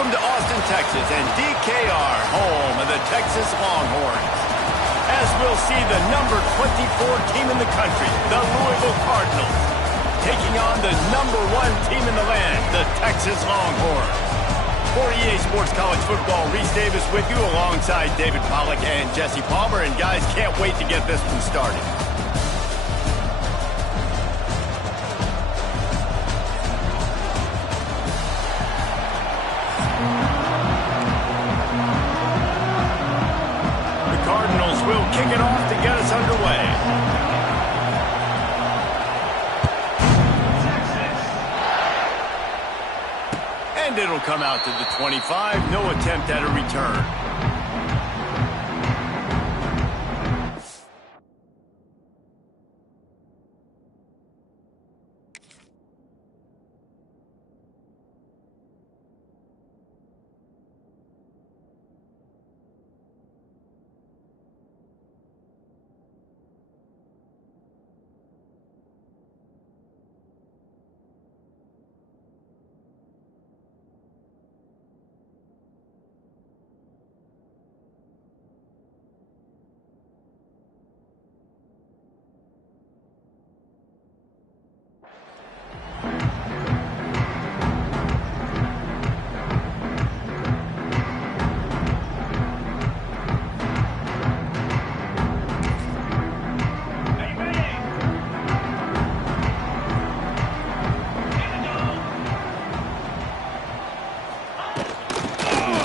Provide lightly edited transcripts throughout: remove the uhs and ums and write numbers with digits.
Welcome to Austin, Texas, and DKR, home of the Texas Longhorns. As we'll see the number 24 team in the country, the Louisville Cardinals, taking on the number 1 team in the land, the Texas Longhorns. For EA Sports College Football, Reese Davis with you alongside David Pollack and Jesse Palmer. And guys, can't wait to get this one started. The Cardinals will kick it off to get us underway. And it'll come out to the 25. No attempt at a return.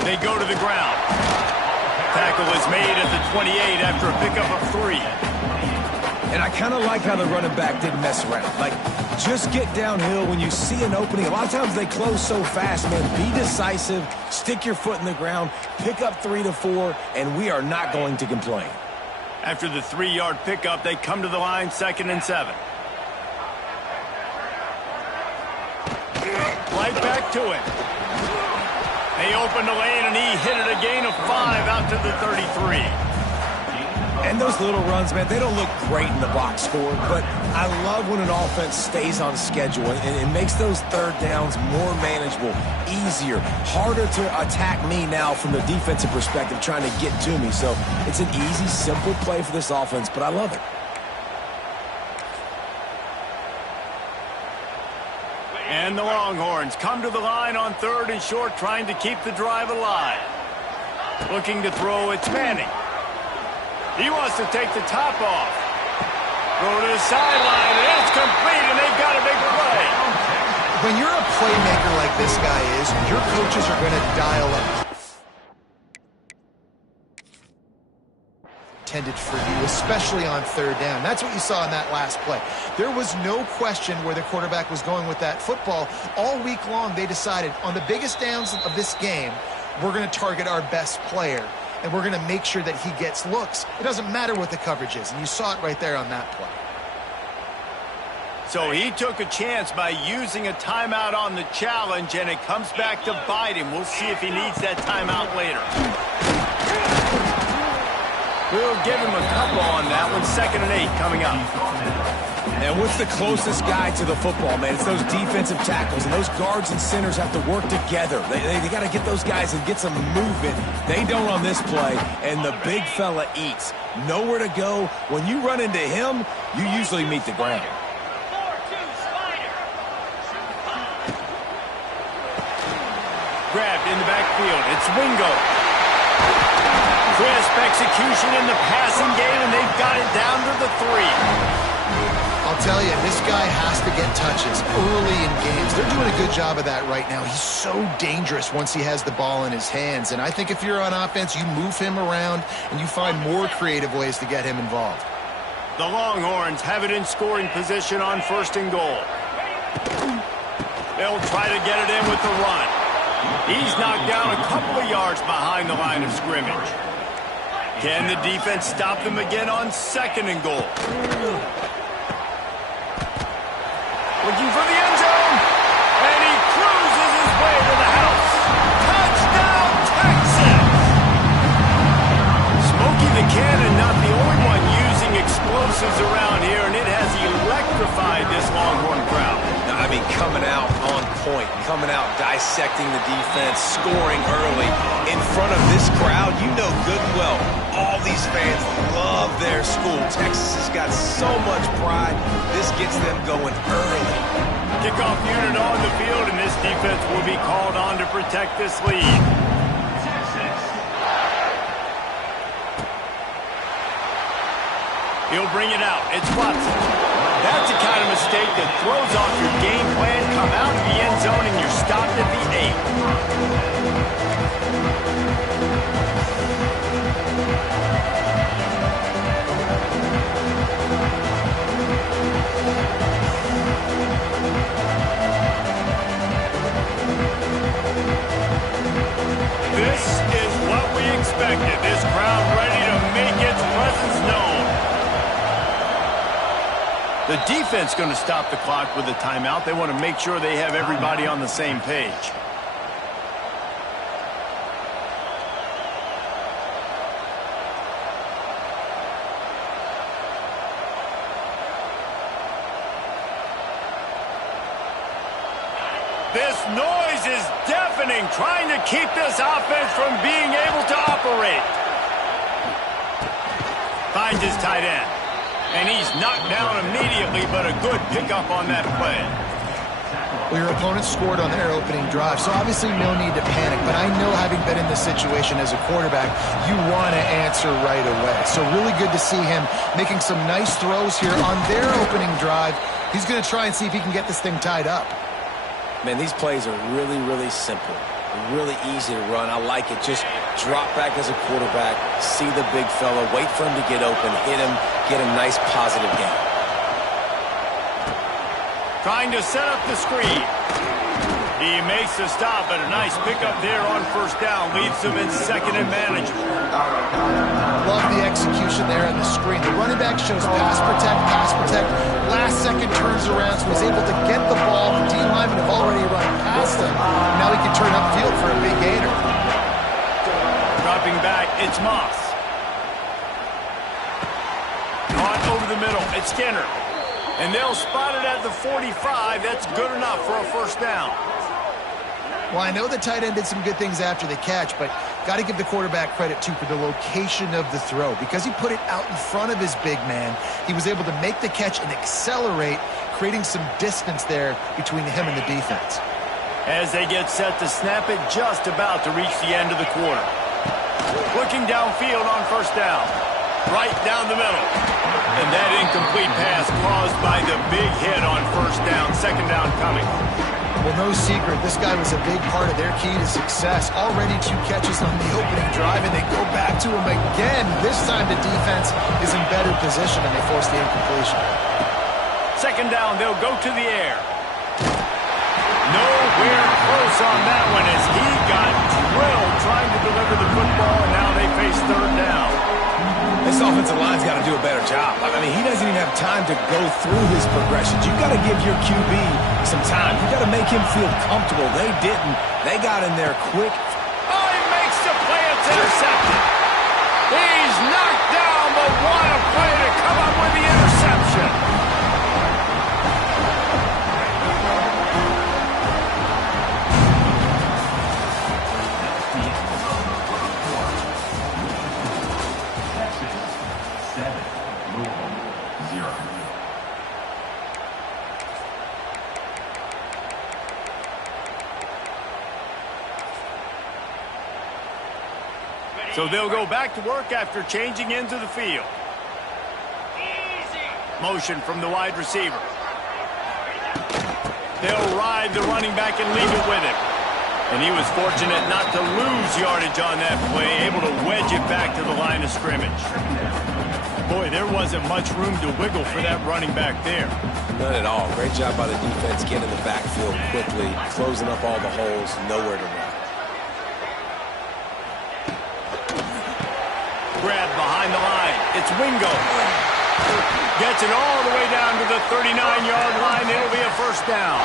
They go to the ground. Tackle is made at the 28 after a pickup of 3. And I kind of like how the running back didn't mess around. Like, just get downhill when you see an opening. A lot of times they close so fast, man. Be decisive, stick your foot in the ground, pick up 3 to 4, and we are not going to complain. After the 3-yard pickup, they come to the line, 2nd and 7. Right back to it. They opened the lane, and he hit it a gain of 5 out to the 33. And those little runs, man, they don't look great in the box score, but I love when an offense stays on schedule, and it makes those third downs more manageable, easier, harder to attack me now from the defensive perspective trying to get to me. So it's an easy, simple play for this offense, but I love it. And the Longhorns come to the line on 3rd and short, trying to keep the drive alive. Looking to throw, it's Manning. He wants to take the top off. Throw to the sideline, and it's complete, and they've got a big play. When you're a playmaker like this guy is, your coaches are going to dial up. Intended for you, especially on 3rd down. That's what you saw in that last play. There was no question where the quarterback was going with that football. All week long, they decided on the biggest downs of this game, we're going to target our best player, and we're going to make sure that he gets looks. It doesn't matter what the coverage is, and you saw it right there on that play. So he took a chance by using a timeout on the challenge, and it comes back to bite him. We'll see if he needs that timeout later. We'll give him a couple on that one. 2nd and 8 coming up. And what's the closest guy to the football, man? It's those defensive tackles, and those guards and centers have to work together. They got to get those guys and get some movement. They don't on this play, and the big fella eats. Nowhere to go. When you run into him, you usually meet the ground. Grabbed in the backfield. It's Wingo. Crisp execution in the passing game, and they've got it down to the 3. I'll tell you, this guy has to get touches early in games. They're doing a good job of that right now. He's so dangerous once he has the ball in his hands. And I think if you're on offense, you move him around and you find more creative ways to get him involved. The Longhorns have it in scoring position on 1st and goal. They'll try to get it in with the run. He's knocked down a couple of yards behind the line of scrimmage. Can the defense stop them again on 2nd and goal? Looking for the end zone, and he cruises his way to the house. Touchdown, Texas! Smokey the Cannon, not the only one using explosives around here, and it has electrified this Longhorn crowd. I mean, coming out on point, coming out, dissecting the defense, scoring early. In front of this crowd, you know good and well, all these fans love their school. Texas has got so much pride. This gets them going early. Kickoff unit on the field, and this defense will be called on to protect this lead. He'll bring it out. It's Watson. That's the kind of mistake that throws off your game plan. Come out of the end zone and you're stopped at the 8. This is what we expected. This crowd ready to make its presence known. The defense going to stop the clock with a timeout. They want to make sure they have everybody on the same page. This noise is deafening, trying to keep this offense from being able to operate. Finds his tight end. And he's knocked down immediately, but a good pickup on that play. Well, your opponent scored on their opening drive, so obviously no need to panic. But I know, having been in this situation as a quarterback, you want to answer right away. So really good to see him making some nice throws here on their opening drive. He's going to try and see if he can get this thing tied up. Man, these plays are really, really simple. Really easy to run. I like it. Just drop back as a quarterback, see the big fella, wait for him to get open, hit him, get a nice positive gain. Trying to set up the screen. He makes the stop, but a nice pickup there on first down. Leaves him in second and manageable. Love the execution there on the screen. The running back shows pass protect, pass protect. Last second turns around, so he's able to get the ball. The D linemen have already run past him. Now he can turn upfield for a big gainer. Dropping back, it's Moss. Caught over the middle, it's Skinner. And they'll spot it at the 45. That's good enough for a first down. Well, I know the tight end did some good things after the catch, but got to give the quarterback credit, too, for the location of the throw. Because he put it out in front of his big man, he was able to make the catch and accelerate, creating some distance there between him and the defense. As they get set to snap it, just about to reach the end of the quarter. Looking downfield on first down. Right down the middle. And that incomplete pass caused by the big hit on first down. Second down coming. Well, no secret, this guy was a big part of their key to success. Already 2 catches on the opening drive, and they go back to him again. This time the defense is in better position, and they force the incompletion. Second down, they'll go to the air. Nowhere close on that one as he got drilled trying to deliver the football, and now they face third down. This offensive line's got to do a better job. I mean, he doesn't even have time to go through his progressions. You've got to give your QB some time. You've got to make him feel comfortable. They didn't. They got in there quick. Oh, he makes the play. It's intercepted. He's knocked down, but what a play to come up with the interception. So they'll go back to work after changing into the field. Motion from the wide receiver. They'll ride the running back and leave it with him. And he was fortunate not to lose yardage on that play, able to wedge it back to the line of scrimmage. Boy, there wasn't much room to wiggle for that running back there. None at all. Great job by the defense getting in the backfield quickly, closing up all the holes, nowhere to run. Grab behind the line. It's Wingo. Gets it all the way down to the 39-yard line. It'll be a first down.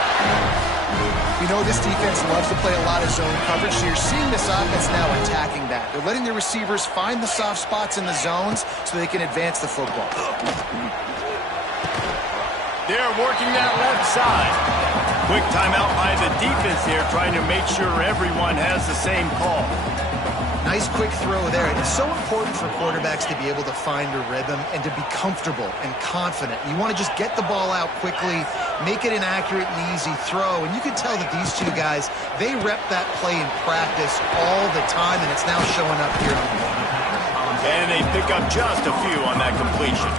You know, this defense loves to play a lot of zone coverage, so you're seeing this offense now attacking that. They're letting the receivers find the soft spots in the zones so they can advance the football. They're working that left side. Quick timeout by the defense here, trying to make sure everyone has the same call. Nice quick throw there. It's so important for quarterbacks to be able to find a rhythm and to be comfortable and confident. You want to just get the ball out quickly, make it an accurate and easy throw. And you can tell that these two guys, they rep that play in practice all the time, and it's now showing up here on the field. And they pick up just a few on that completion.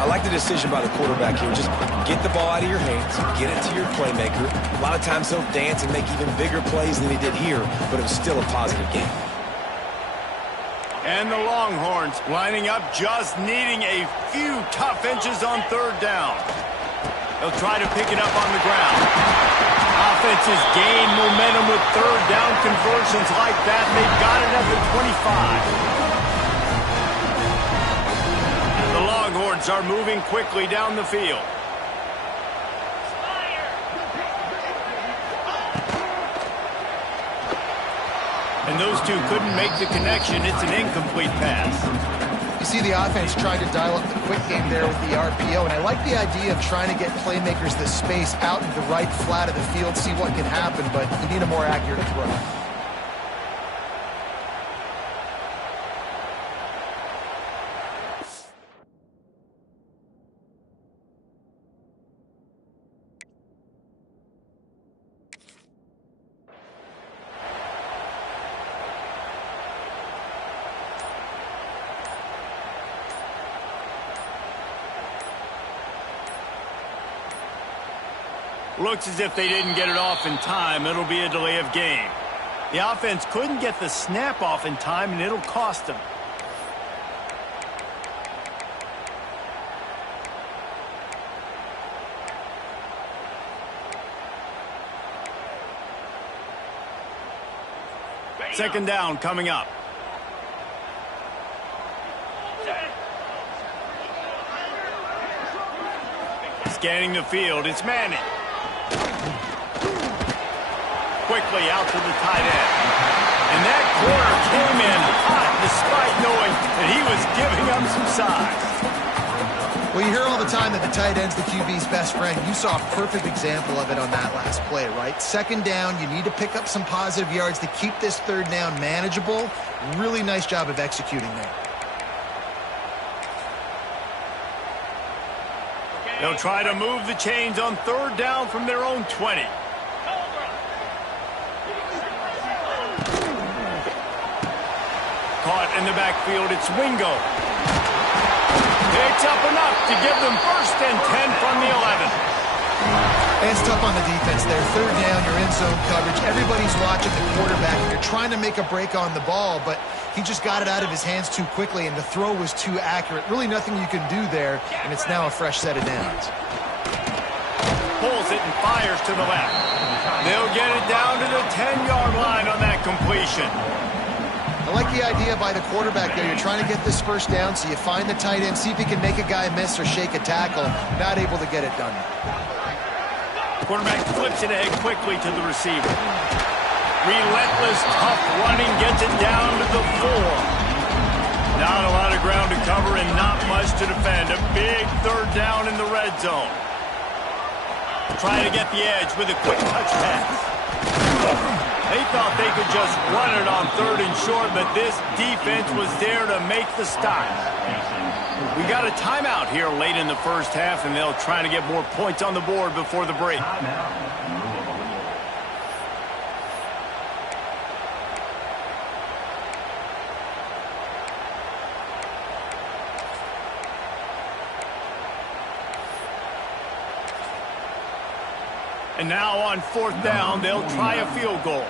I like the decision by the quarterback here. Just get the ball out of your hands, get it to your playmaker. A lot of times they'll dance and make even bigger plays than he did here, but it was still a positive game. And the Longhorns lining up, just needing a few tough inches on third down. They'll try to pick it up on the ground. Offenses gain momentum with third down conversions like that. They've got it at the 25. The Longhorns are moving quickly down the field. And those two couldn't make the connection. It's an incomplete pass. You see the offense trying to dial up the quick game there with the RPO, and I like the idea of trying to get playmakers the space out in the right flat of the field, see what can happen, but you need a more accurate throw. Looks as if they didn't get it off in time. It'll be a delay of game. The offense couldn't get the snap off in time, and it'll cost them. Second down coming up. Scanning the field, it's Manning. Quickly out to the tight end. And that corner came in hot despite knowing that he was giving up some size. Well, you hear all the time that the tight end's the QB's best friend. You saw a perfect example of it on that last play, right? Second down, you need to pick up some positive yards to keep this third down manageable. Really nice job of executing there. They'll try to move the chains on third down from their own 20. Caught in the backfield, it's Wingo. Picks up enough to give them first and 10 from the 11. And it's tough on the defense there. Third down, you're in zone coverage. Everybody's watching the quarterback, and you're trying to make a break on the ball, but he just got it out of his hands too quickly, and the throw was too accurate. Really nothing you can do there, and it's now a fresh set of downs. Pulls it and fires to the left. They'll get it down to the 10-yard line on that completion. I like the idea by the quarterback there. You're trying to get this first down, so you find the tight end, see if he can make a guy miss or shake a tackle. Not able to get it done. Quarterback flips it ahead quickly to the receiver. Relentless, tough running, gets it down to the 4. Not a lot of ground to cover and not much to defend. A big third down in the red zone. Trying to get the edge with a quick touch pass. They thought they could just run it on third and short, but this defense was there to make the stop. We got a timeout here late in the first half, and they'll try to get more points on the board before the break. And now on fourth down, they'll try a field goal.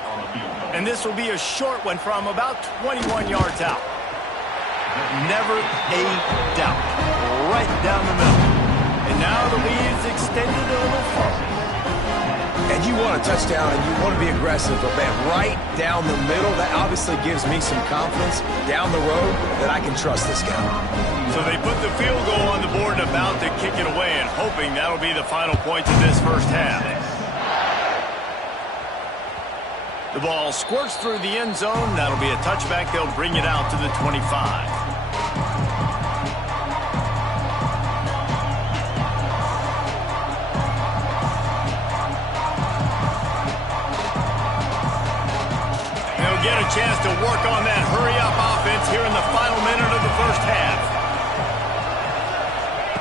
And this will be a short one from about 21 yards out. Never a doubt. Right down the middle. And now the lead's extended a little further. And you want a touchdown and you want to be aggressive, but man, right down the middle, that obviously gives me some confidence down the road that I can trust this guy. So they put the field goal on the board and about to kick it away, and hoping that'll be the final points of this first half. The ball squirts through the end zone. That'll be a touchback. They'll bring it out to the 25. chance to work on that hurry-up offense here in the final minute of the first half.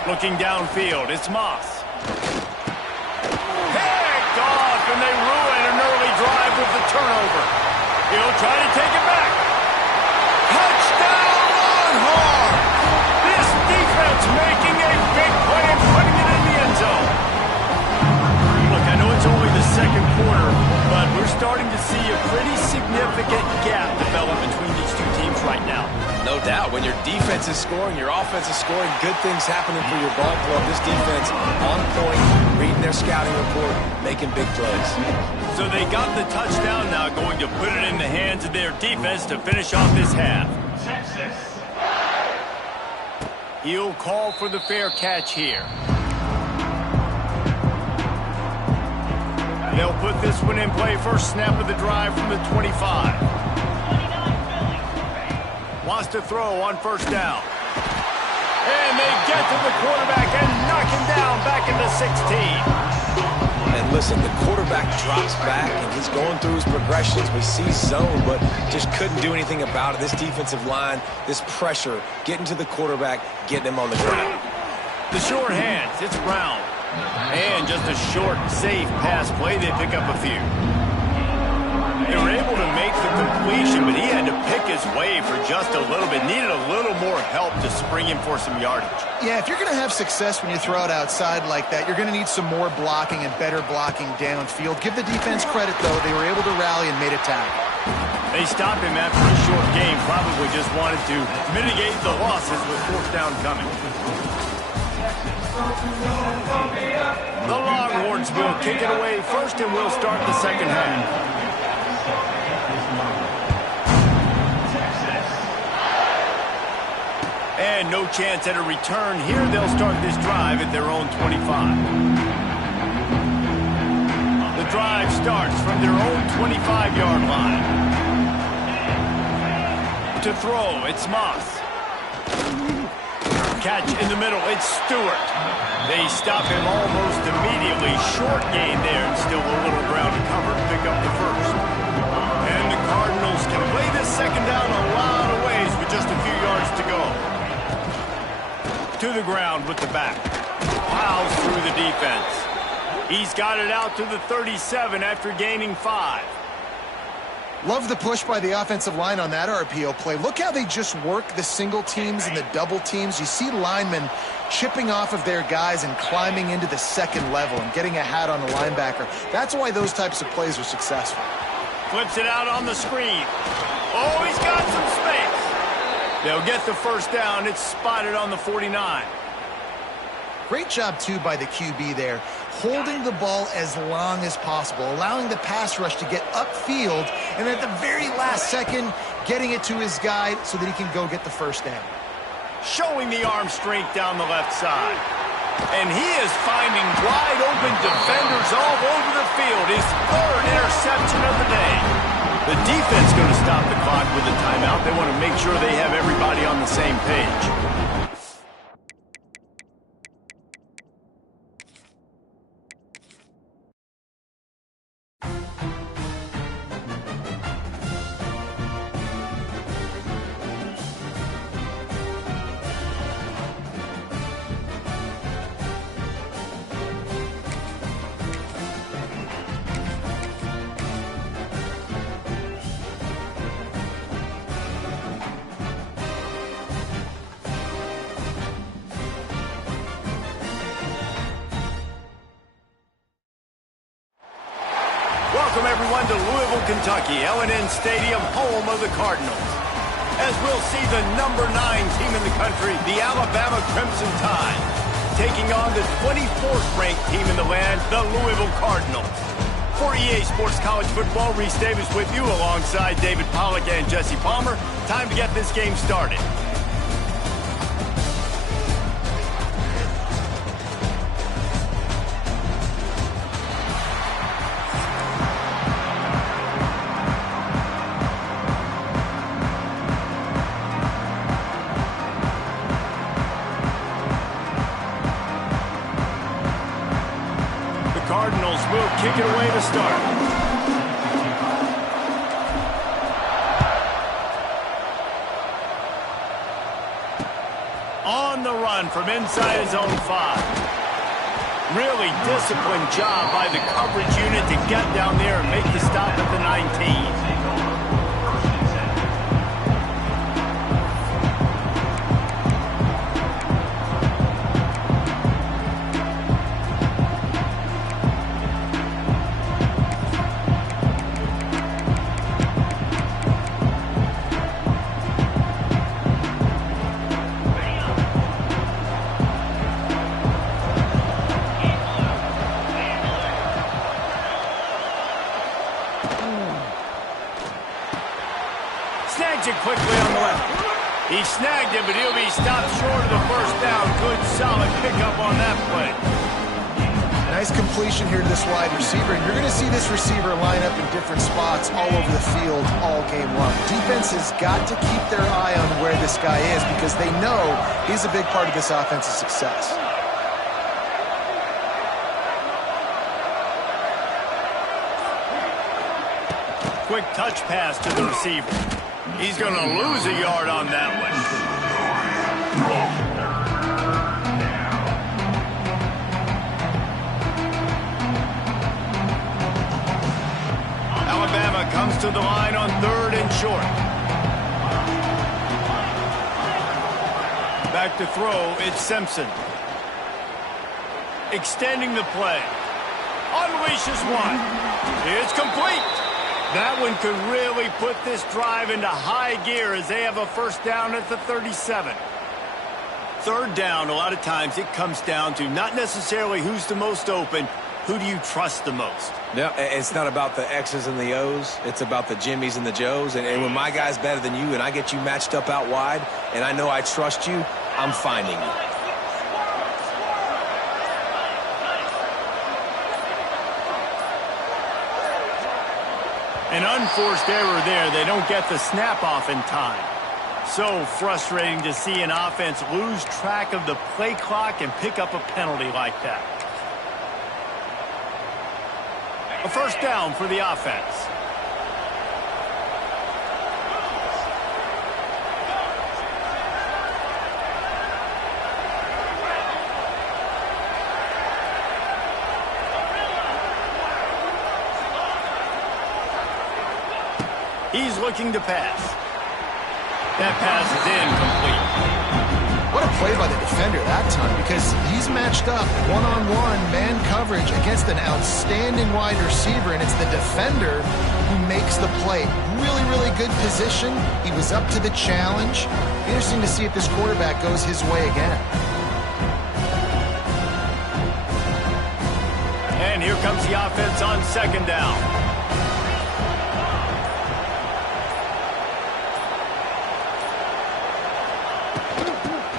Looking downfield, it's Moss. Picked off, and they ruin an early drive with the turnover. He'll try to take it back. Touchdown, Longhorn! This defense making a big play and putting it in the end zone. Look, I know it's only the second quarter, but we're starting to see a pretty significant gap develop between these two teams right now. No doubt. When your defense is scoring, your offense is scoring, good things happening for your ball club. This defense on point, reading their scouting report, making big plays. So they got the touchdown, now going to put it in the hands of their defense to finish off this half. He'll call for the fair catch here. They'll put this one in play. First snap of the drive from the 25. Wants to throw on first down. And they get to the quarterback and knock him down back into 16. And listen, the quarterback drops back, and he's going through his progressions. We see zone, but just couldn't do anything about it. This defensive line, this pressure, getting to the quarterback, getting him on the ground. The short hands, it's Brown. And just a short, safe pass play, they pick up a few. They were able to make the completion, but he had to pick his way for just a little bit. Needed a little more help to spring him for some yardage. Yeah, if you're going to have success when you throw it outside like that, you're going to need some more blocking and better blocking downfield. Give the defense credit, though. They were able to rally and made a tackle. They stopped him after a short game. Probably just wanted to mitigate the losses with fourth down coming. The Longhorns will kick it away first, and we'll start the second half. And no chance at a return here. They'll start this drive at their own 25. The drive starts from their own 25-yard line. To throw, it's Moss. Catch in the middle, it's Stewart. They stop him almost immediately. Short gain there, and still a little ground to cover to pick up the first. And the Cardinals can play this second down a lot of ways with just a few yards to go. To the ground with the back. Plows through the defense. He's got it out to the 37 after gaining 5. Love the push by the offensive line on that RPO play. Look how they just work the single teams and the double teams. You see linemen chipping off of their guys and climbing into the second level and getting a hat on the linebacker. That's why those types of plays are successful. Flips it out on the screen. Oh, he's got some space. They'll get the first down. It's spotted on the 49. Great job, too, by the QB there, holding the ball as long as possible, allowing the pass rush to get upfield, and at the very last second, getting it to his guy so that he can go get the first down. Showing the arm strength down the left side. And he is finding wide open defenders all over the field. His third interception of the day. The defense going to stop the clock with a timeout. They want to make sure they have everybody on the same page. Welcome, everyone, to Louisville, Kentucky, L&N Stadium, home of the Cardinals. As we'll see the number 9 team in the country, the Alabama Crimson Tide, taking on the 24th-ranked team in the land, the Louisville Cardinals. For EA Sports College Football, Reese Davis with you alongside David Pollack and Jesse Palmer. Time to get this game started. Cardinals will kick it away to start. On the run from inside his own 5. Really disciplined job by the coverage unit to get down there and make the stop at the 19. Snags it quickly on the left. He snagged it, but he'll be stopped short of the first down. Good, solid pickup on that play. Nice completion here to this wide receiver. And you're going to see this receiver line up in different spots all over the field all game long. Defense has got to keep their eye on where this guy is because they know he's a big part of this offense's success. Quick touch pass to the receiver. He's going to lose a yard on that one. Alabama comes to the line on 3rd and short. Back to throw, it's Simpson. Extending the play. Unleashes one. It's complete. That one could really put this drive into high gear as they have a first down at the 37. 3rd down, a lot of times it comes down to not necessarily who's the most open, who do you trust the most? No, it's not about the X's and the O's. It's about the Jimmies and the Joes. And when my guy's better than you and I get you matched up out wide and I know I trust you, I'm finding you. An unforced error there. They don't get the snap off in time. So frustrating to see an offense lose track of the play clock and pick up a penalty like that. A first down for the offense. He's looking to pass. That pass is incomplete. What a play by the defender that time because he's matched up one-on-one man coverage against an outstanding wide receiver, and it's the defender who makes the play. Really, really good position. He was up to the challenge. Interesting to see if this quarterback goes his way again. And here comes the offense on 2nd down.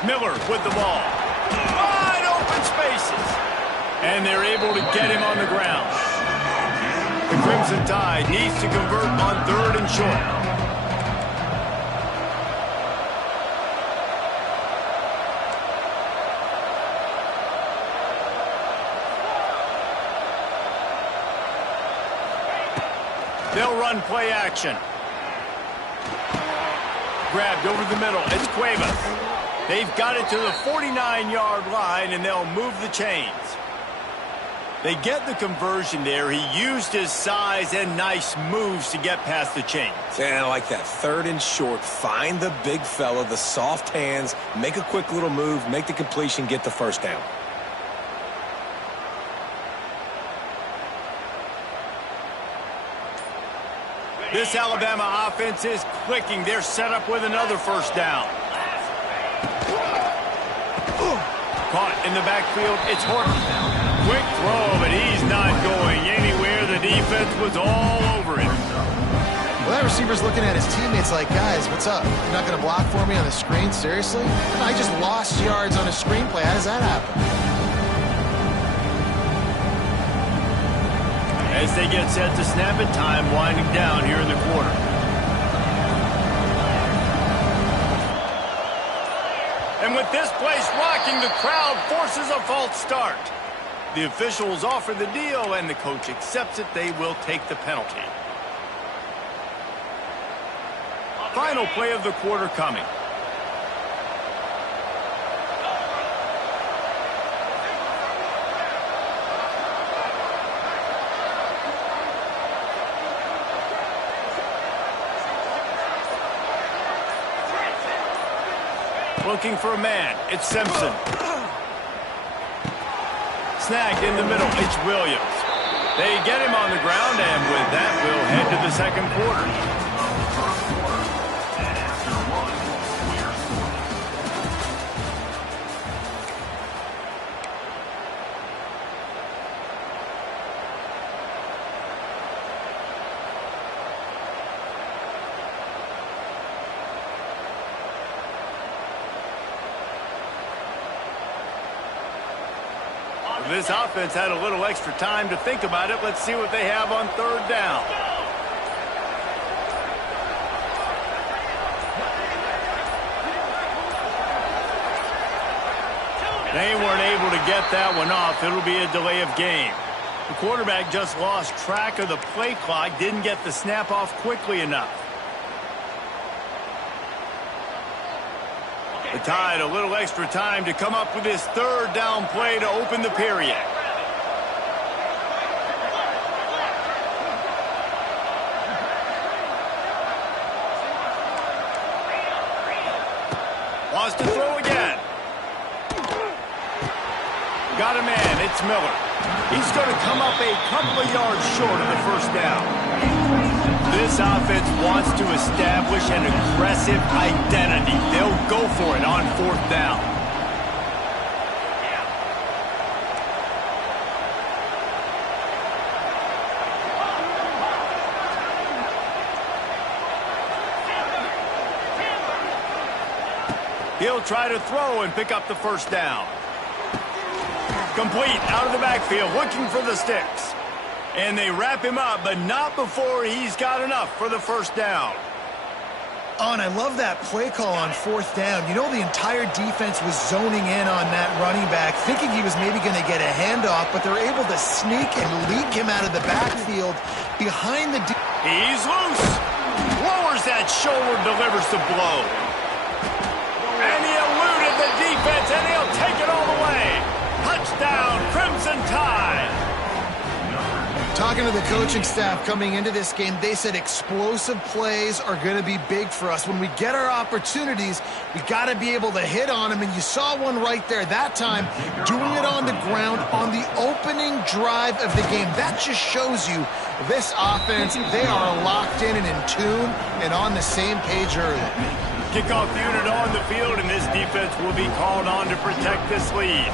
Miller with the ball. Wide open spaces. And they're able to get him on the ground. The Crimson Tide needs to convert on 3rd and short. They'll run play action. Grabbed over the middle. It's Cuevas. They've got it to the 49-yard line, and they'll move the chains. They get the conversion there. He used his size and nice moves to get past the chains. And I like that. 3rd and short. Find the big fella, the soft hands, make a quick little move, make the completion, get the first down. This Alabama offense is clicking. They're set up with another first down. Caught in the backfield. It's Horton. Quick throw, but he's not going anywhere. The defense was all over him. Well, that receiver's looking at his teammates like, guys, what's up? You're not going to block for me on the screen? Seriously? I just lost yards on a screenplay. How does that happen? As they get set to snap it, time winding down here in the quarter. And with this place rocking, the crowd forces a false start. The officials offer the deal, and the coach accepts it. They will take the penalty. Final play of the quarter coming. Looking for a man. It's Simpson. Snagged in the middle. It's Williams. They get him on the ground, and with that, we'll head to the second quarter. This offense had a little extra time to think about it. Let's see what they have on third down. They weren't able to get that one off. It'll be a delay of game. The quarterback just lost track of the play clock, didn't get the snap off quickly enough. The Tide a little extra time to come up with this third down play to open the period. Wants to throw again. Got a man. It's Miller. He's going to come up a couple of yards short of the first down. This offense wants to establish an aggressive identity. They'll go for it on fourth down. He'll try to throw and pick up the first down. Complete out of the backfield, looking for the sticks. And they wrap him up, but not before he's got enough for the first down. Oh, and I love that play call on fourth down. You know, the entire defense was zoning in on that running back, thinking he was maybe going to get a handoff, but they're able to sneak and leak him out of the backfield behind the... He's loose. Lowers that shoulder, delivers the blow. And he eluded the defense, and he'll take it all the way. Touchdown, Crimson Tide. Talking to the coaching staff coming into this game, they said explosive plays are going to be big for us. When we get our opportunities, we got to be able to hit on them, and you saw one right there that time, doing it on the ground on the opening drive of the game. That just shows you this offense, they are locked in and in tune and on the same page early. Kickoff unit on the field, and this defense will be called on to protect this lead.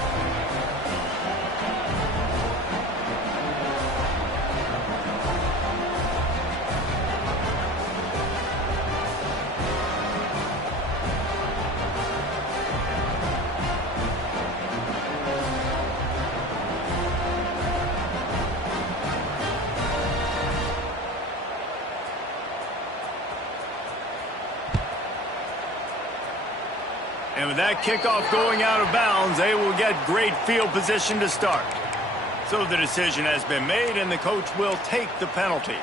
And with that kickoff going out of bounds, they will get great field position to start. So the decision has been made, and the coach will take the penalty.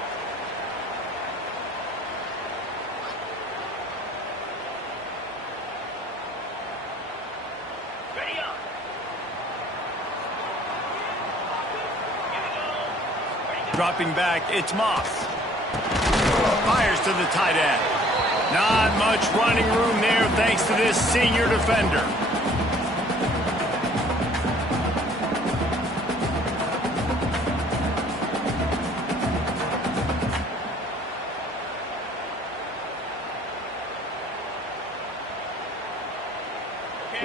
Ready up. Dropping back, it's Moss. Fires to the tight end. Not much running room there thanks to this senior defender.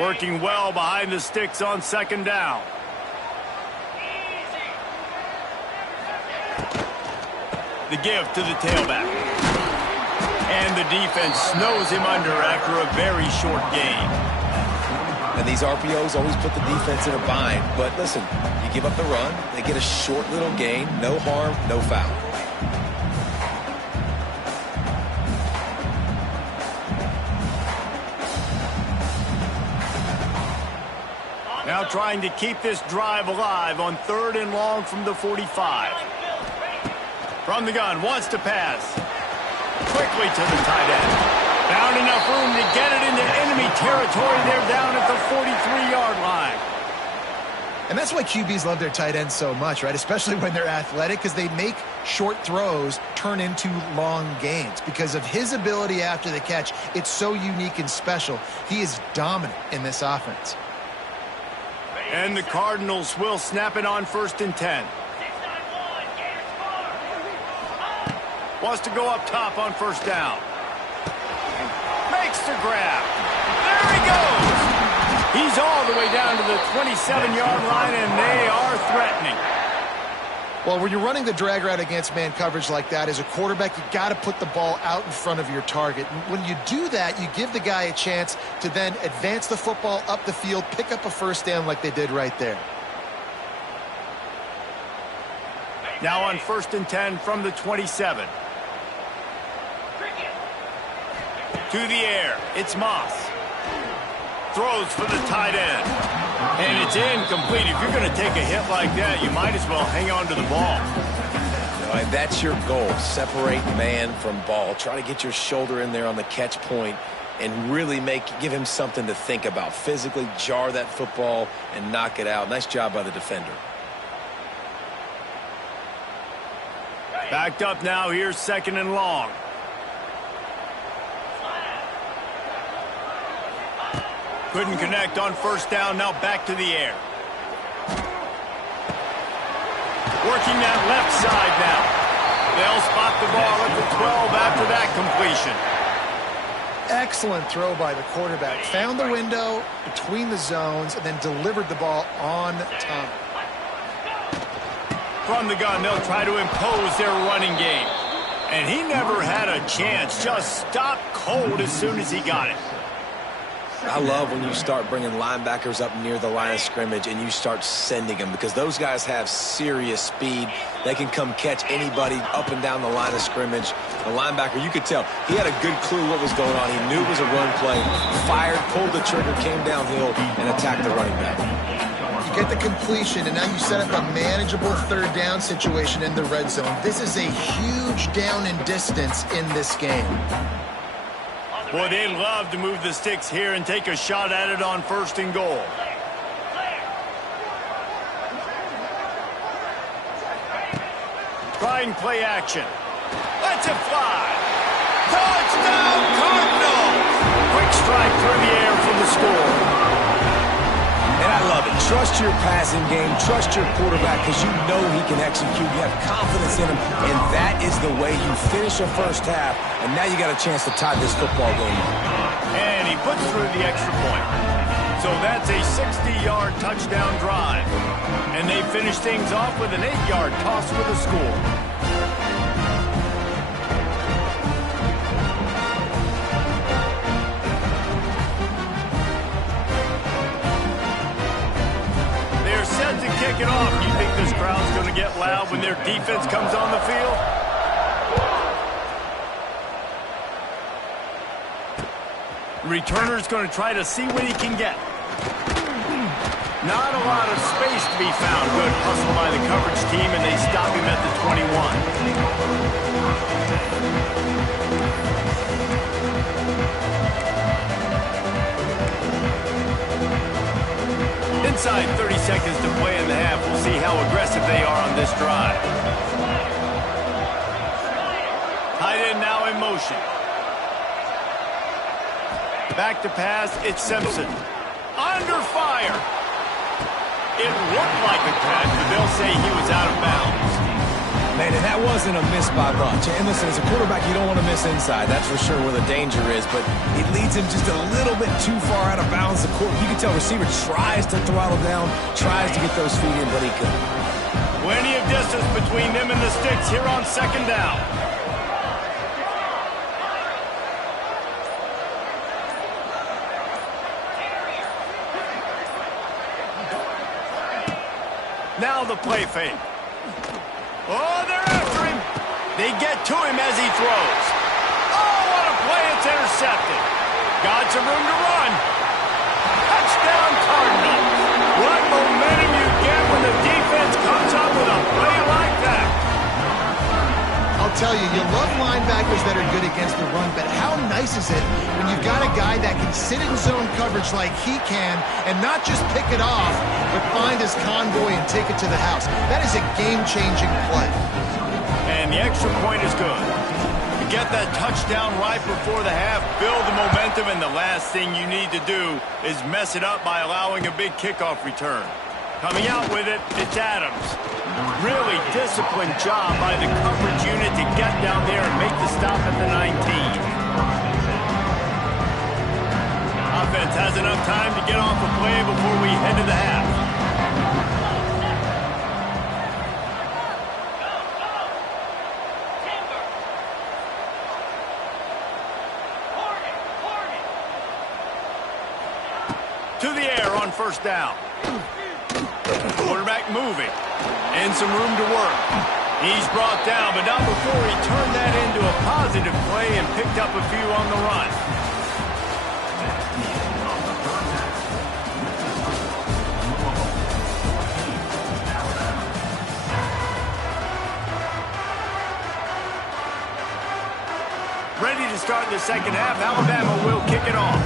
Working well behind the sticks on second down. The give to the tailback. And the defense snows him under after a very short gain. And these RPOs always put the defense in a bind. But listen, you give up the run, they get a short little gain, no harm, no foul. Now trying to keep this drive alive on third and long from the 45. From the gun, wants to pass. Quickly to the tight end. Found enough room to get it into enemy territory. They're down at the 43-yard line. And that's why QBs love their tight ends so much, right? Especially when they're athletic, because they make short throws turn into long gains. Because of his ability after the catch, it's so unique and special. He is dominant in this offense. And the Cardinals will snap it on 1st and 10. Wants to go up top on 1st down. Makes the grab. There he goes. He's all the way down to the 27-yard line, and they are threatening. Well, when you're running the drag route against man coverage like that, as a quarterback, you got to put the ball out in front of your target. And when you do that, you give the guy a chance to then advance the football up the field, pick up a 1st down like they did right there. Now on 1st and 10 from the 27. To the air, it's Moss. Throws for the tight end. And it's incomplete. If you're going to take a hit like that, you might as well hang on to the ball. All right, that's your goal. Separate man from ball. Try to get your shoulder in there on the catch point and really give him something to think about. Physically jar that football and knock it out. Nice job by the defender. Backed up now. Here's 2nd and long. Couldn't connect on 1st down. Now back to the air. Working that left side now. They'll spot the ball at the 12 after that completion. Excellent throw by the quarterback. Found the window between the zones and then delivered the ball on time. From the gun, they'll try to impose their running game. And he never had a chance. Just stopped cold as soon as he got it. I love when you start bringing linebackers up near the line of scrimmage and you start sending them, because those guys have serious speed. They can come catch anybody up and down the line of scrimmage. The linebacker, you could tell, he had a good clue what was going on. He knew it was a run play, fired, pulled the trigger, came downhill, and attacked the running back. You get the completion, and now you set up a manageable 3rd down situation in the red zone. This is a huge down in distance in this game. Boy, they love to move the sticks here and take a shot at it on 1st and goal. Trying play action. Lets it fly. Touchdown, Cardinals! Quick strike through the air for the score. And I love it. Trust your passing game. Trust your quarterback, because you know he can execute. You have confidence in him, and that is the way you finish a 1st half. And now you got a chance to tie this football game up. And he puts through the extra point. So that's a 60-yard touchdown drive. And they finish things off with an 8-yard toss for the score. Set to kick it off. You think this crowd's going to get loud when their defense comes on the field? Returner's going to try to see what he can get. Not a lot of space to be found. Good hustle by the coverage team, and they stop him at the 21. Inside 30 seconds to play in the half. We'll see how aggressive they are on this drive. Tight end now in motion. Back to pass, it's Simpson. Under fire. It looked like a catch, but they'll say he was out of bounds. Man, and that wasn't a miss by much. And listen, as a quarterback, you don't want to miss inside. That's for sure where the danger is. But it leads him just a little bit too far out of bounds. The court, you can tell receiver tries to throttle down, tries to get those feet in, but he couldn't. Plenty of distance between them and the sticks here on 2nd down. Now the play fake. Oh, they're after him. They get to him as he throws. Oh, what a play. It's intercepted. Got some room to run. Touchdown, Cardinals. What momentum you get when the defense comes up with a play like that. I'll tell you, you love linebackers that are good against the run, but how nice is it when you've got a guy that can sit in zone coverage like he can and not just pick it off, but find his convoy and take it to the house. That is a game-changing play. And the extra point is good. You get that touchdown right before the half, build the momentum, and the last thing you need to do is mess it up by allowing a big kickoff return. Coming out with it, it's Adams. Really disciplined job by the coverage unit to get down there and make the stop at the 19. Offense has enough time to get off the play before we head to the half. To the air on first down. Quarterback moving. And some room to work. He's brought down, but not before he turned that into a positive play and picked up a few on the run. Ready to start the second half. Alabama will kick it off.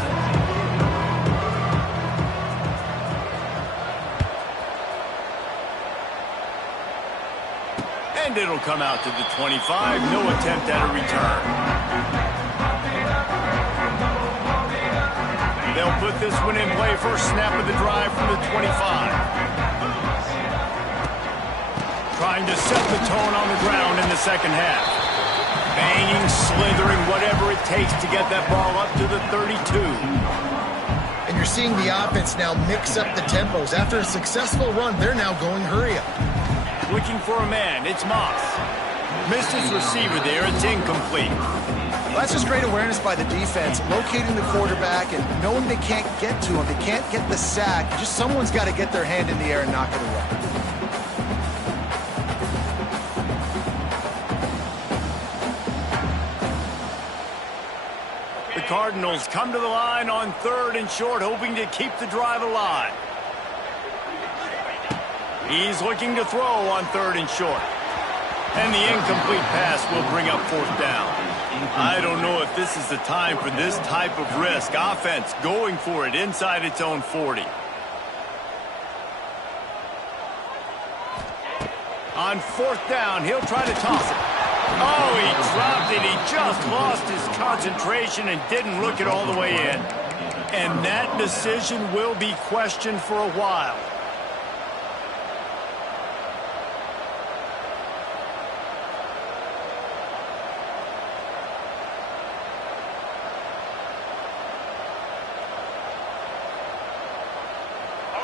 And it'll come out to the 25. No attempt at a return. They'll put this one in play. First snap of the drive from the 25. Trying to set the tone on the ground in the second half. Banging, slithering, whatever it takes to get that ball up to the 32. And you're seeing the offense now mix up the tempos. After a successful run, they're now going hurry up. Looking for a man. It's Moss. Missed his receiver there. It's incomplete. Well, that's just great awareness by the defense, locating the quarterback and knowing they can't get to him. They can't get the sack. Just someone's got to get their hand in the air and knock it away. The Cardinals come to the line on third and short, hoping to keep the drive alive. He's looking to throw on third and short. And the incomplete pass will bring up fourth down. I don't know if this is the time for this type of risk. Offense going for it inside its own 40. On fourth down, he'll try to toss it. Oh, he dropped it. He just lost his concentration and didn't look it all the way in. And that decision will be questioned for a while.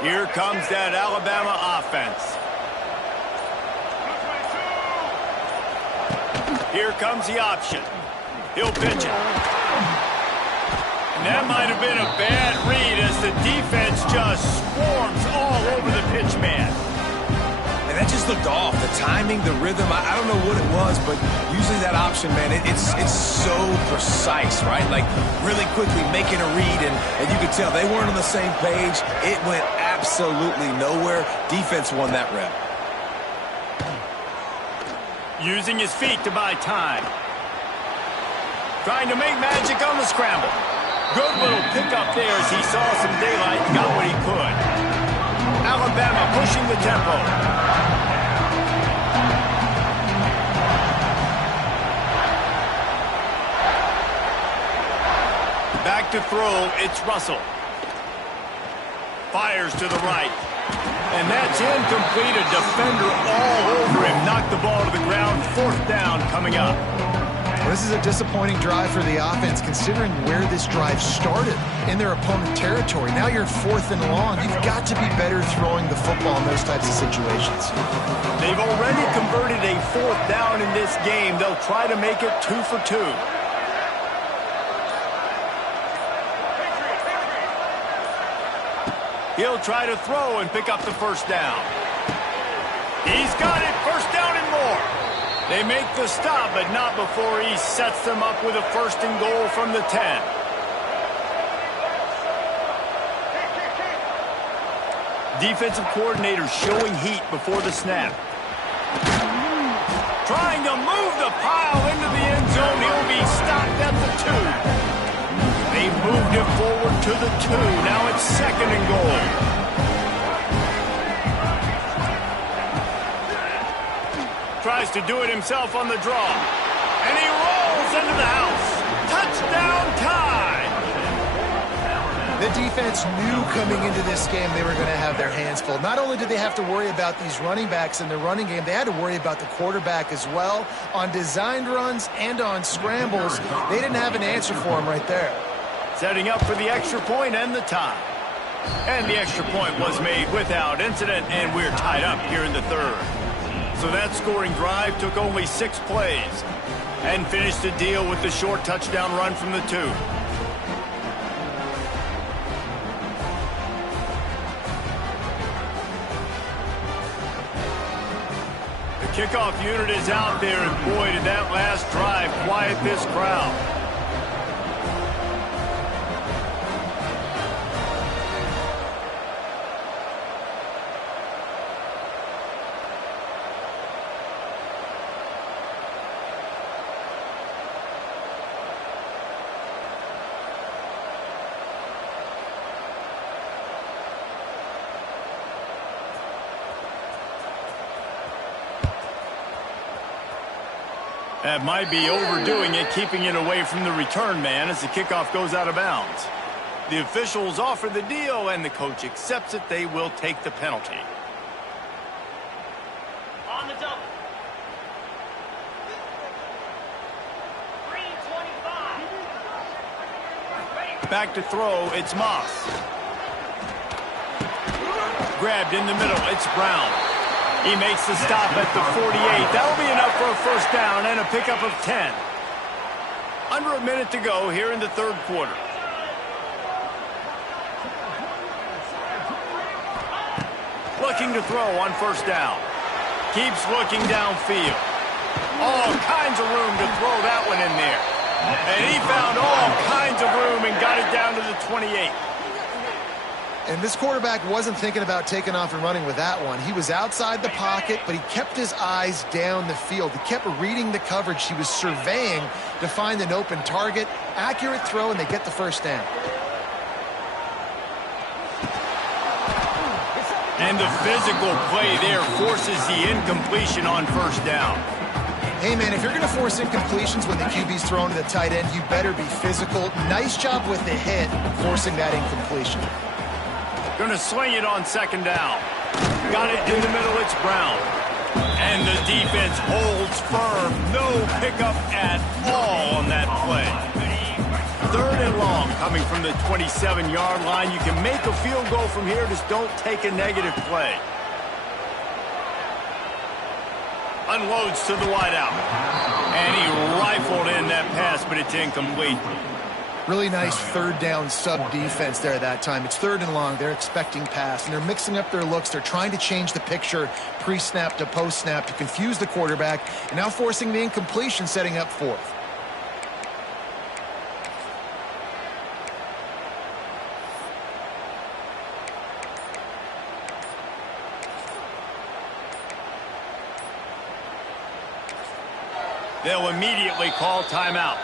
Here comes that Alabama offense. Here comes the option. He'll pitch it. And that might have been a bad read as the defense just swarms all over the pitch man. And that just looked off. The timing, the rhythm, I don't know what it was, but usually that option, man, it's so precise, right? Like really quickly making a read, and you could tell they weren't on the same page. It went absolutely nowhere. Defense won that rep. Using his feet to buy time. Trying to make magic on the scramble. Good little pickup there as he saw some daylight and got what he could. Alabama pushing the tempo. Back to throw, it's Russell. Fires to the right. And that's incomplete. A defender all over him. Knocked the ball to the ground. Fourth down coming up. Well, this is a disappointing drive for the offense, considering where this drive started in their opponent territory. Now you're fourth and long. You've got to be better throwing the football in those types of situations. They've already converted a fourth down in this game. They'll try to make it 2 for 2. He'll try to throw and pick up the first down. He's got it. First down and more. They make the stop, but not before he sets them up with a first and goal from the 10. Defensive coordinator showing heat before the snap. Trying to move the pile to the 2. Now it's 2nd and goal. Tries to do it himself on the draw. And he rolls into the house. Touchdown tie. The defense knew coming into this game they were going to have their hands full. Not only did they have to worry about these running backs in the running game, they had to worry about the quarterback as well. On designed runs and on scrambles, they didn't have an answer for him right there. Setting up for the extra point and the tie. And the extra point was made without incident, and we're tied up here in the 3rd. So that scoring drive took only 6 plays and finished the deal with the short touchdown run from the 2. The kickoff unit is out there, and boy, did that last drive quiet this crowd. That might be overdoing it, keeping it away from the return man as the kickoff goes out of bounds. The officials offer the deal, and the coach accepts it. They will take the penalty. On the double. 3:25. Back to throw, it's Moss. Grabbed in the middle, it's Brown. He makes the stop at the 48. That'll be enough for a first down and a pickup of 10. Under a minute to go here in the 3rd quarter. Looking to throw on first down. Keeps looking downfield. All kinds of room to throw that one in there. And he found all kinds of room and got it down to the 28. And this quarterback wasn't thinking about taking off and running with that one. He was outside the pocket, but he kept his eyes down the field. He kept reading the coverage. He was surveying to find an open target. Accurate throw, and they get the first down. And the physical play there forces the incompletion on first down. Hey, man, if you're going to force incompletions when the QB's thrown to the tight end, you better be physical. Nice job with the hit, forcing that incompletion. Going to swing it on 2nd down. Got it in the middle, it's Brown. And the defense holds firm. No pickup at all on that play. 3rd and long coming from the 27-yard line. You can make a field goal from here, just don't take a negative play. Unloads to the wideout. And he rifled in that pass, but it's incomplete. Really nice 3rd down sub defense there that time. It's 3rd and long. They're expecting pass, and they're mixing up their looks. They're trying to change the picture pre-snap to post-snap to confuse the quarterback, and now forcing the incompletion, setting up 4th. They'll immediately call timeout.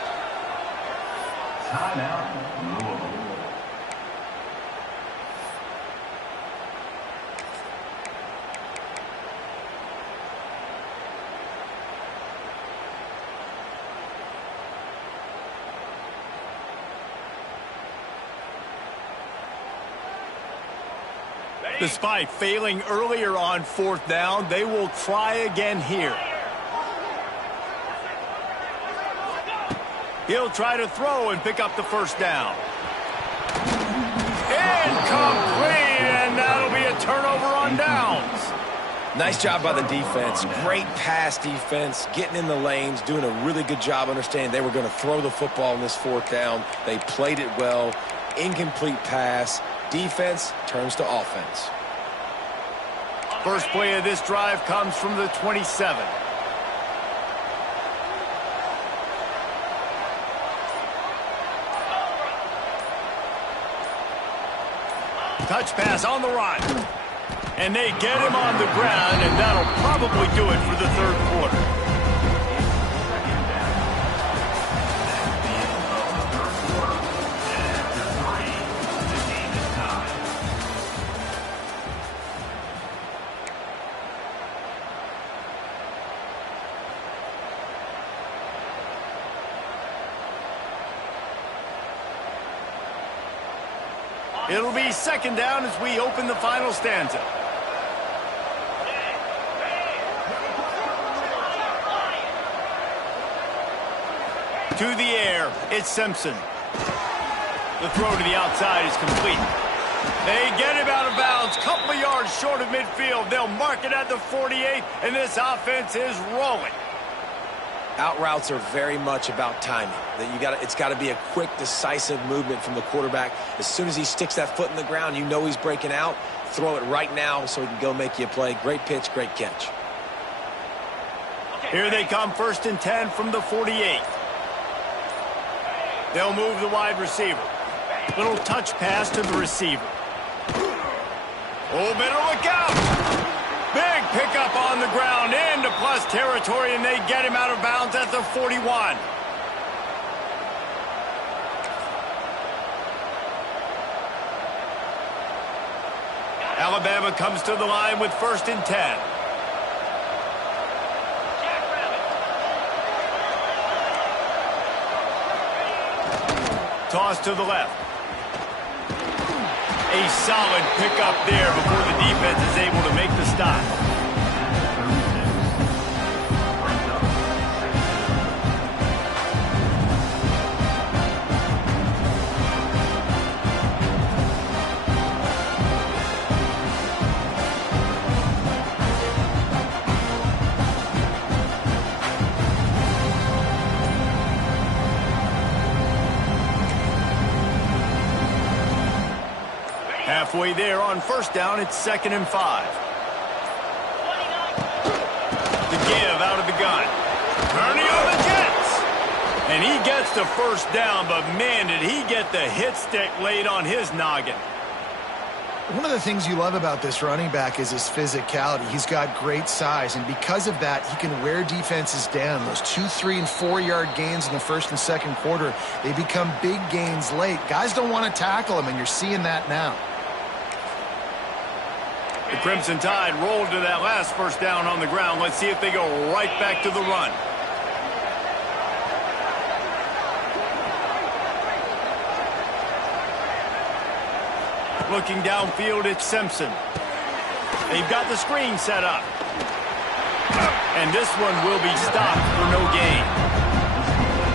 Despite failing earlier on 4th down, they will try again here. He'll try to throw and pick up the first down. Incomplete, and that'll be a turnover on downs. Nice job by the defense. Great pass defense, getting in the lanes, doing a really good job understanding they were going to throw the football in this 4th down. They played it well. Incomplete pass. Defense turns to offense. First play of this drive comes from the 27. Touch pass on the run. And they get him on the ground, and that'll probably do it for the 3rd quarter. It'll be second down as we open the final stanza. To the air, it's Simpson. The throw to the outside is complete. They get him out of bounds, couple of yards short of midfield. They'll mark it at the 48, and this offense is rolling. Out routes are very much about timing. It's got to be a quick, decisive movement from the quarterback. As soon as he sticks that foot in the ground, you know he's breaking out. Throw it right now so he can go make you a play. Great pitch, great catch. Here they come, 1st and 10 from the 48. They'll move the wide receiver. Little touch pass to the receiver. Oh, better look out. Big pickup on the ground into plus territory, and they get him out of bounds at the 41. Alabama comes to the line with 1st and 10. Toss to the left. A solid pickup there before the defense is able to make the stop. Halfway there on 1st down, it's 2nd and 5. The give out of the gun. Turning on the Jets. And he gets the 1st down, but man, did he get the hit stick laid on his noggin. One of the things you love about this running back is his physicality. He's got great size, and because of that, he can wear defenses down. Those 2, 3, and 4-yard gains in the 1st and 2nd quarter, they become big gains late. Guys don't want to tackle him, and you're seeing that now. The Crimson Tide rolled to that last 1st down on the ground. Let's see if they go right back to the run. Looking downfield, it's Simpson. They've got the screen set up. And this one will be stopped for no gain.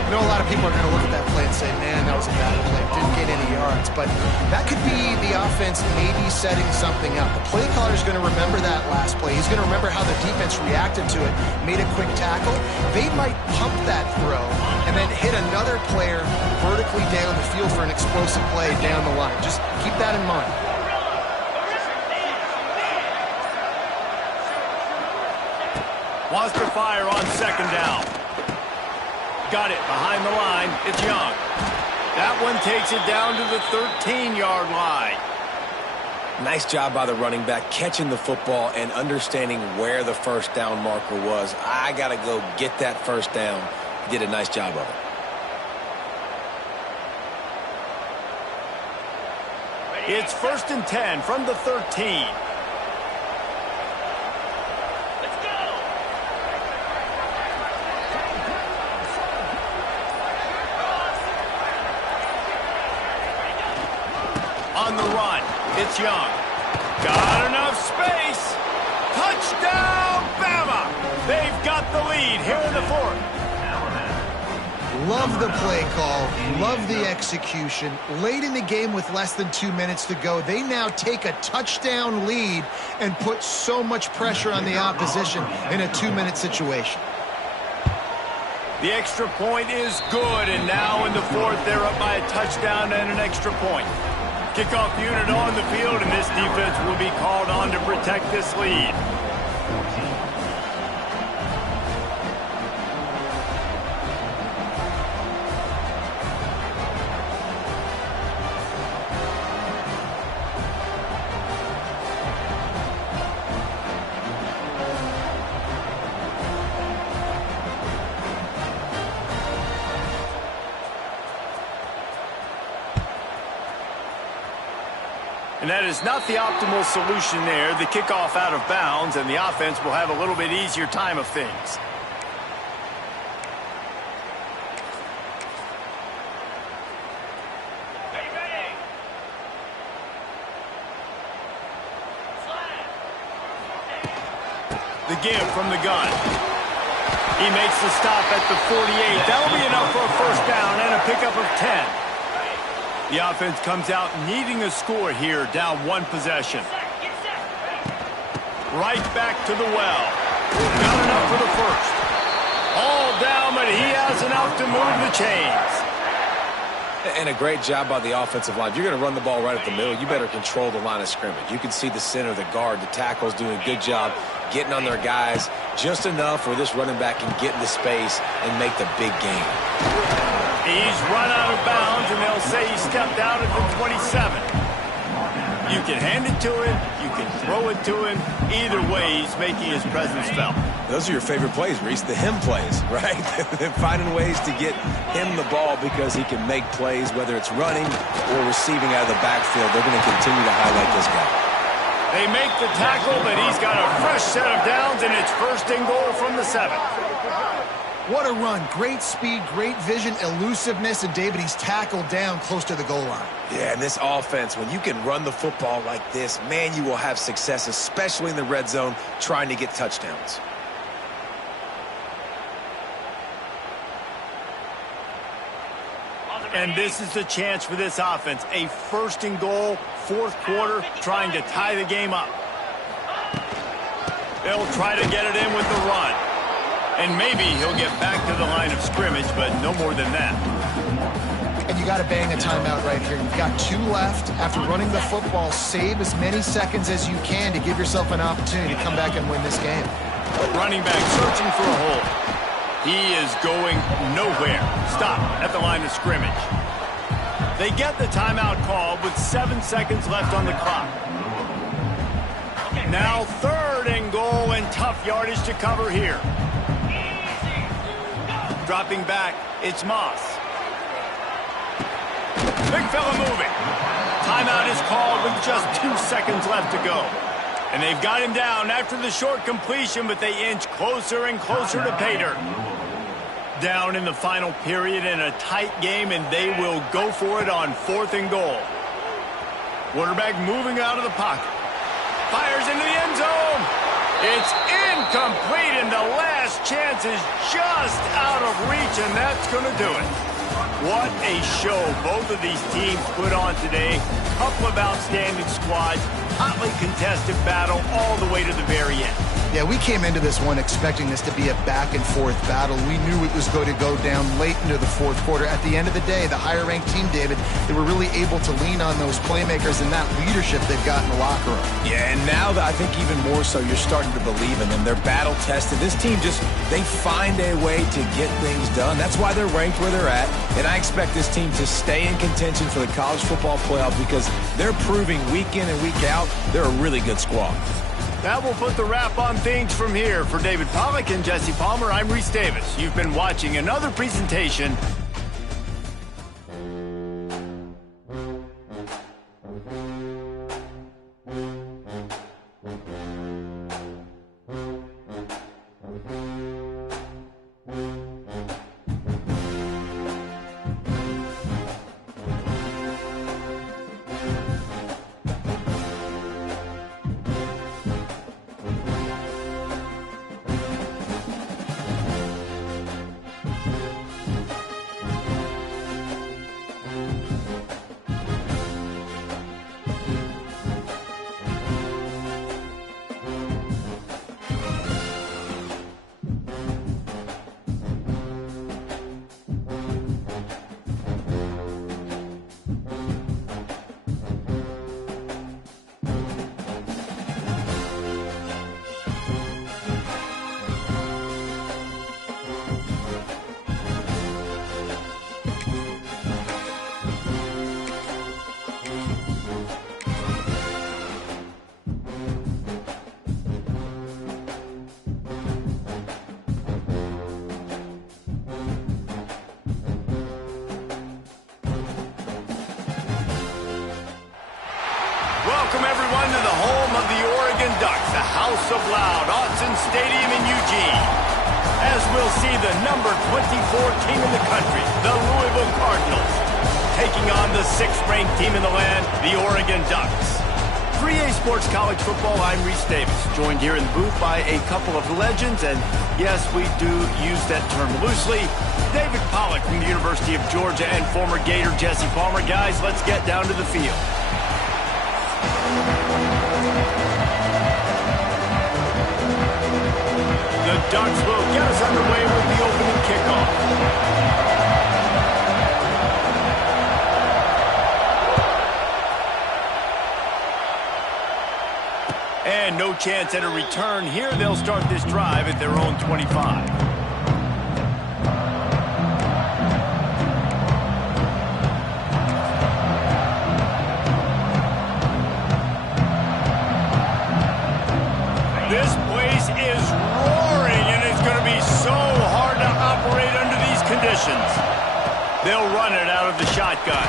I know a lot of people are going to look at that play and say, man, that was a bad play. Didn't get any yards. But that could be the offense maybe setting something up. The play caller is going to remember that last play. He's going to remember how the defense reacted to it, made a quick tackle. They might pump that throw and then hit another player vertically down the field for an explosive play down the line. Just keep that in mind. Wants to fire on 2nd down. Got it behind the line. It's Young. That one takes it down to the 13-yard line. Nice job by the running back catching the football and understanding where the 1st down marker was. I got to go get that 1st down. He did a nice job of it. It's 1st and 10 from the 13. On the run, it's Young. Got enough space. Touchdown, Bama! They've got the lead here in the 4th. Love the play call. Love the execution. Late in the game with less than 2 minutes to go, they now take a touchdown lead and put so much pressure on the opposition in a 2-minute situation. The extra point is good, and now in the 4th, they're up by a touchdown and an extra point. Kickoff unit on the field, and this defense will be called on to protect this lead. And that is not the optimal solution there. The kickoff out of bounds, and the offense will have a little bit easier time of things. The give from the gun. He makes the stop at the 48. That'll be enough for a first down and a pickup of 10. The offense comes out needing a score here, down one possession. Right back to the well. Got enough for the first. All down, but he has enough to move the chains. And a great job by the offensive line. If you're going to run the ball right at the middle, you better control the line of scrimmage. You can see the center, the guard, the tackles doing a good job getting on their guys just enough where this running back can get into space and make the big game. He's run out of bounds, and they'll say he stepped out at the 27. You can hand it to him. You can throw it to him. Either way, he's making his presence felt. Those are your favorite plays, Reese, the him plays, right? Finding ways to get him the ball because he can make plays, whether it's running or receiving out of the backfield. They're going to continue to highlight this guy. They make the tackle, but he's got a fresh set of downs, and it's first and goal from the 7. What a run. Great speed, great vision, elusiveness, and David, he's tackled down close to the goal line. Yeah, and this offense, when you can run the football like this, man, you will have success, especially in the red zone, trying to get touchdowns. And this is the chance for this offense. A first and goal, fourth quarter, trying to tie the game up. They'll try to get it in with the run. And maybe he'll get back to the line of scrimmage, but no more than that. And you got to bang a timeout right here. You've got 2 left. After running the football, save as many seconds as you can to give yourself an opportunity to come back and win this game. Running back searching for a hole. He is going nowhere. Stop at the line of scrimmage. They get the timeout called with 7 seconds left on the clock. Now third and goal, and tough yardage to cover here. Dropping back, it's Moss. Big fella moving. Timeout is called with just 2 seconds left to go. And they've got him down after the short completion, but they inch closer and closer to pay dirt. Down in the final period in a tight game, and they will go for it on 4th and goal. Quarterback moving out of the pocket. Fires into the end zone. It's incomplete, and the last chance is just out of reach, and that's going to do it. What a show both of these teams put on today. Couple of outstanding squads. Hotly contested battle all the way to the very end. Yeah, we came into this one expecting this to be a back-and-forth battle. We knew it was going to go down late into the fourth quarter. At the end of the day, the higher-ranked team, David, they were really able to lean on those playmakers and that leadership they've got in the locker room. Yeah, and now I think even more so, you're starting to believe in them. They're battle-tested. This team they find a way to get things done. That's why they're ranked where they're at. And I expect this team to stay in contention for the college football playoff because they're proving week in and week out they're a really good squad. That will put the wrap on things from here. For David Pollack and Jesse Palmer, I'm Reese Davis. You've been watching another presentation. Welcome, everyone, to the home of the Oregon Ducks, the House of Loud, Autzen Stadium in Eugene. As we'll see the number 24 team in the country, the Louisville Cardinals, taking on the 6th-ranked team in the land, the Oregon Ducks. 3A Sports College Football, I'm Reese Davis, joined here in the booth by a couple of legends, and yes, we do use that term loosely. David Pollack from the University of Georgia and former Gator Jesse Palmer. Guys, let's get down to the field. The Ducks will get us underway with the opening kickoff. And no chance at a return here. They'll start this drive at their own 25. This place is roaring, and it's going to be so hard to operate under these conditions. They'll run it out of the shotgun.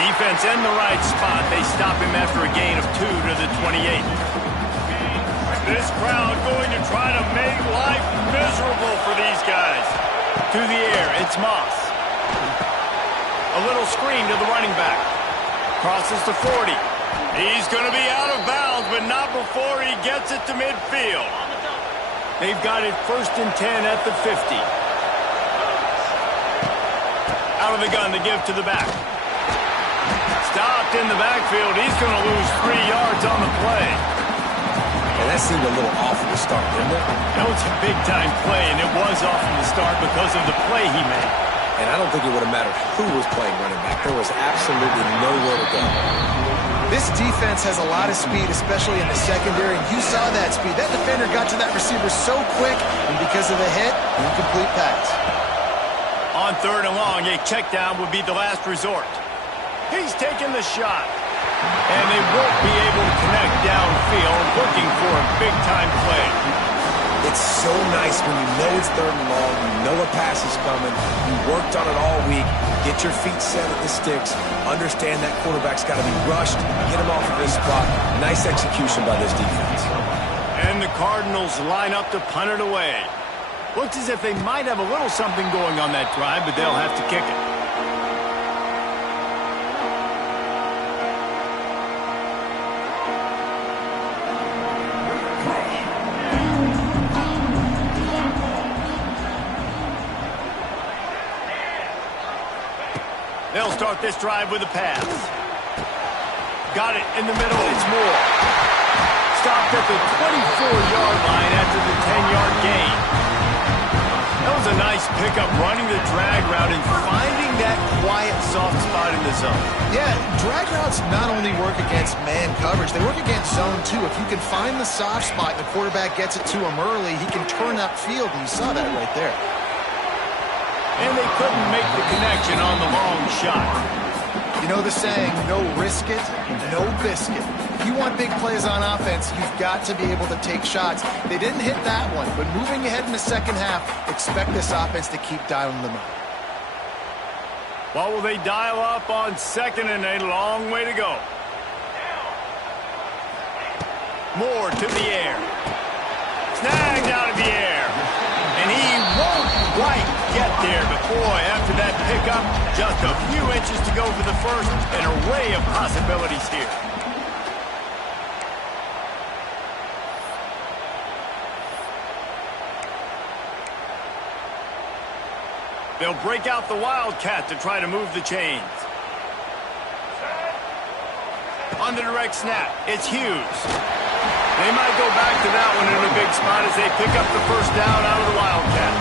Defense in the right spot. They stop him after a gain of 2 to the 28. This crowd going to try to make life miserable for these guys. To the air, it's Moss. A little screen to the running back. Crosses to 40. He's going to be out of bounds, but not before he gets it to midfield. They've got it 1st and 10 at the 50. Out of the gun to give to the back. Stopped in the backfield. He's going to lose 3 yards on the play. And that seemed a little off from the start, didn't it? That was a big-time play, and it was off from the start because of the play he made. And I don't think it would have mattered who was playing running back. There was absolutely nowhere to go. This defense has a lot of speed, especially in the secondary, and you saw that speed. That defender got to that receiver so quick, and because of the hit, incomplete pass. On 3rd and long, a check down would be the last resort. He's taking the shot. And they won't be able to connect downfield, looking for a big-time play. It's so nice when you know it's 3rd and long, you know a pass is coming, you worked on it all week, get your feet set at the sticks, understand that quarterback's got to be rushed, get him off of his spot. Nice execution by this defense. And the Cardinals line up to punt it away. Looks as if they might have a little something going on that drive, but they'll have to kick it. They'll start this drive with a pass. Got it in the middle. It's Moore. Stopped at the 24-yard line after the 10-yard gain. That was a nice pickup, running the drag route and finding that quiet, soft spot in the zone. Yeah, drag routes not only work against man coverage, they work against zone too. If you can find the soft spot and the quarterback gets it to him early, he can turn that field, and you saw that right there. And they couldn't make the connection on the long shot. You know the saying, no risk it, no biscuit. If you want big plays on offense, you've got to be able to take shots. They didn't hit that one, but moving ahead in the second half, expect this offense to keep dialing them up. What will they dial up on 2nd and a long way to go? Moore to the air. Snagged out of the air. And he won't quite get there, but boy, after that pickup, just a few inches to go for the first. An array of possibilities here. They'll break out the Wildcat to try to move the chains. On the direct snap, it's Hughes. They might go back to that one in a big spot as they pick up the first down out of the Wildcat.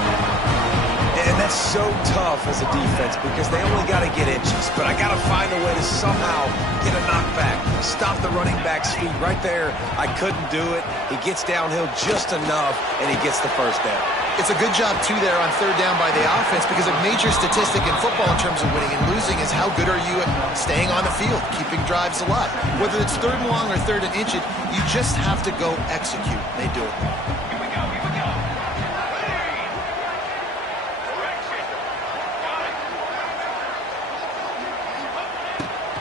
And that's so tough as a defense because they only got to get inches. But I got to find a way to somehow get a knockback. Stop the running back's feet right there. I couldn't do it. He gets downhill just enough, and he gets the first down. It's a good job, too, there on 3rd down by the offense because a major statistic in football in terms of winning and losing is how good are you at staying on the field, keeping drives alive. Whether it's 3rd and long or 3rd and inch, you just have to go execute. They do it.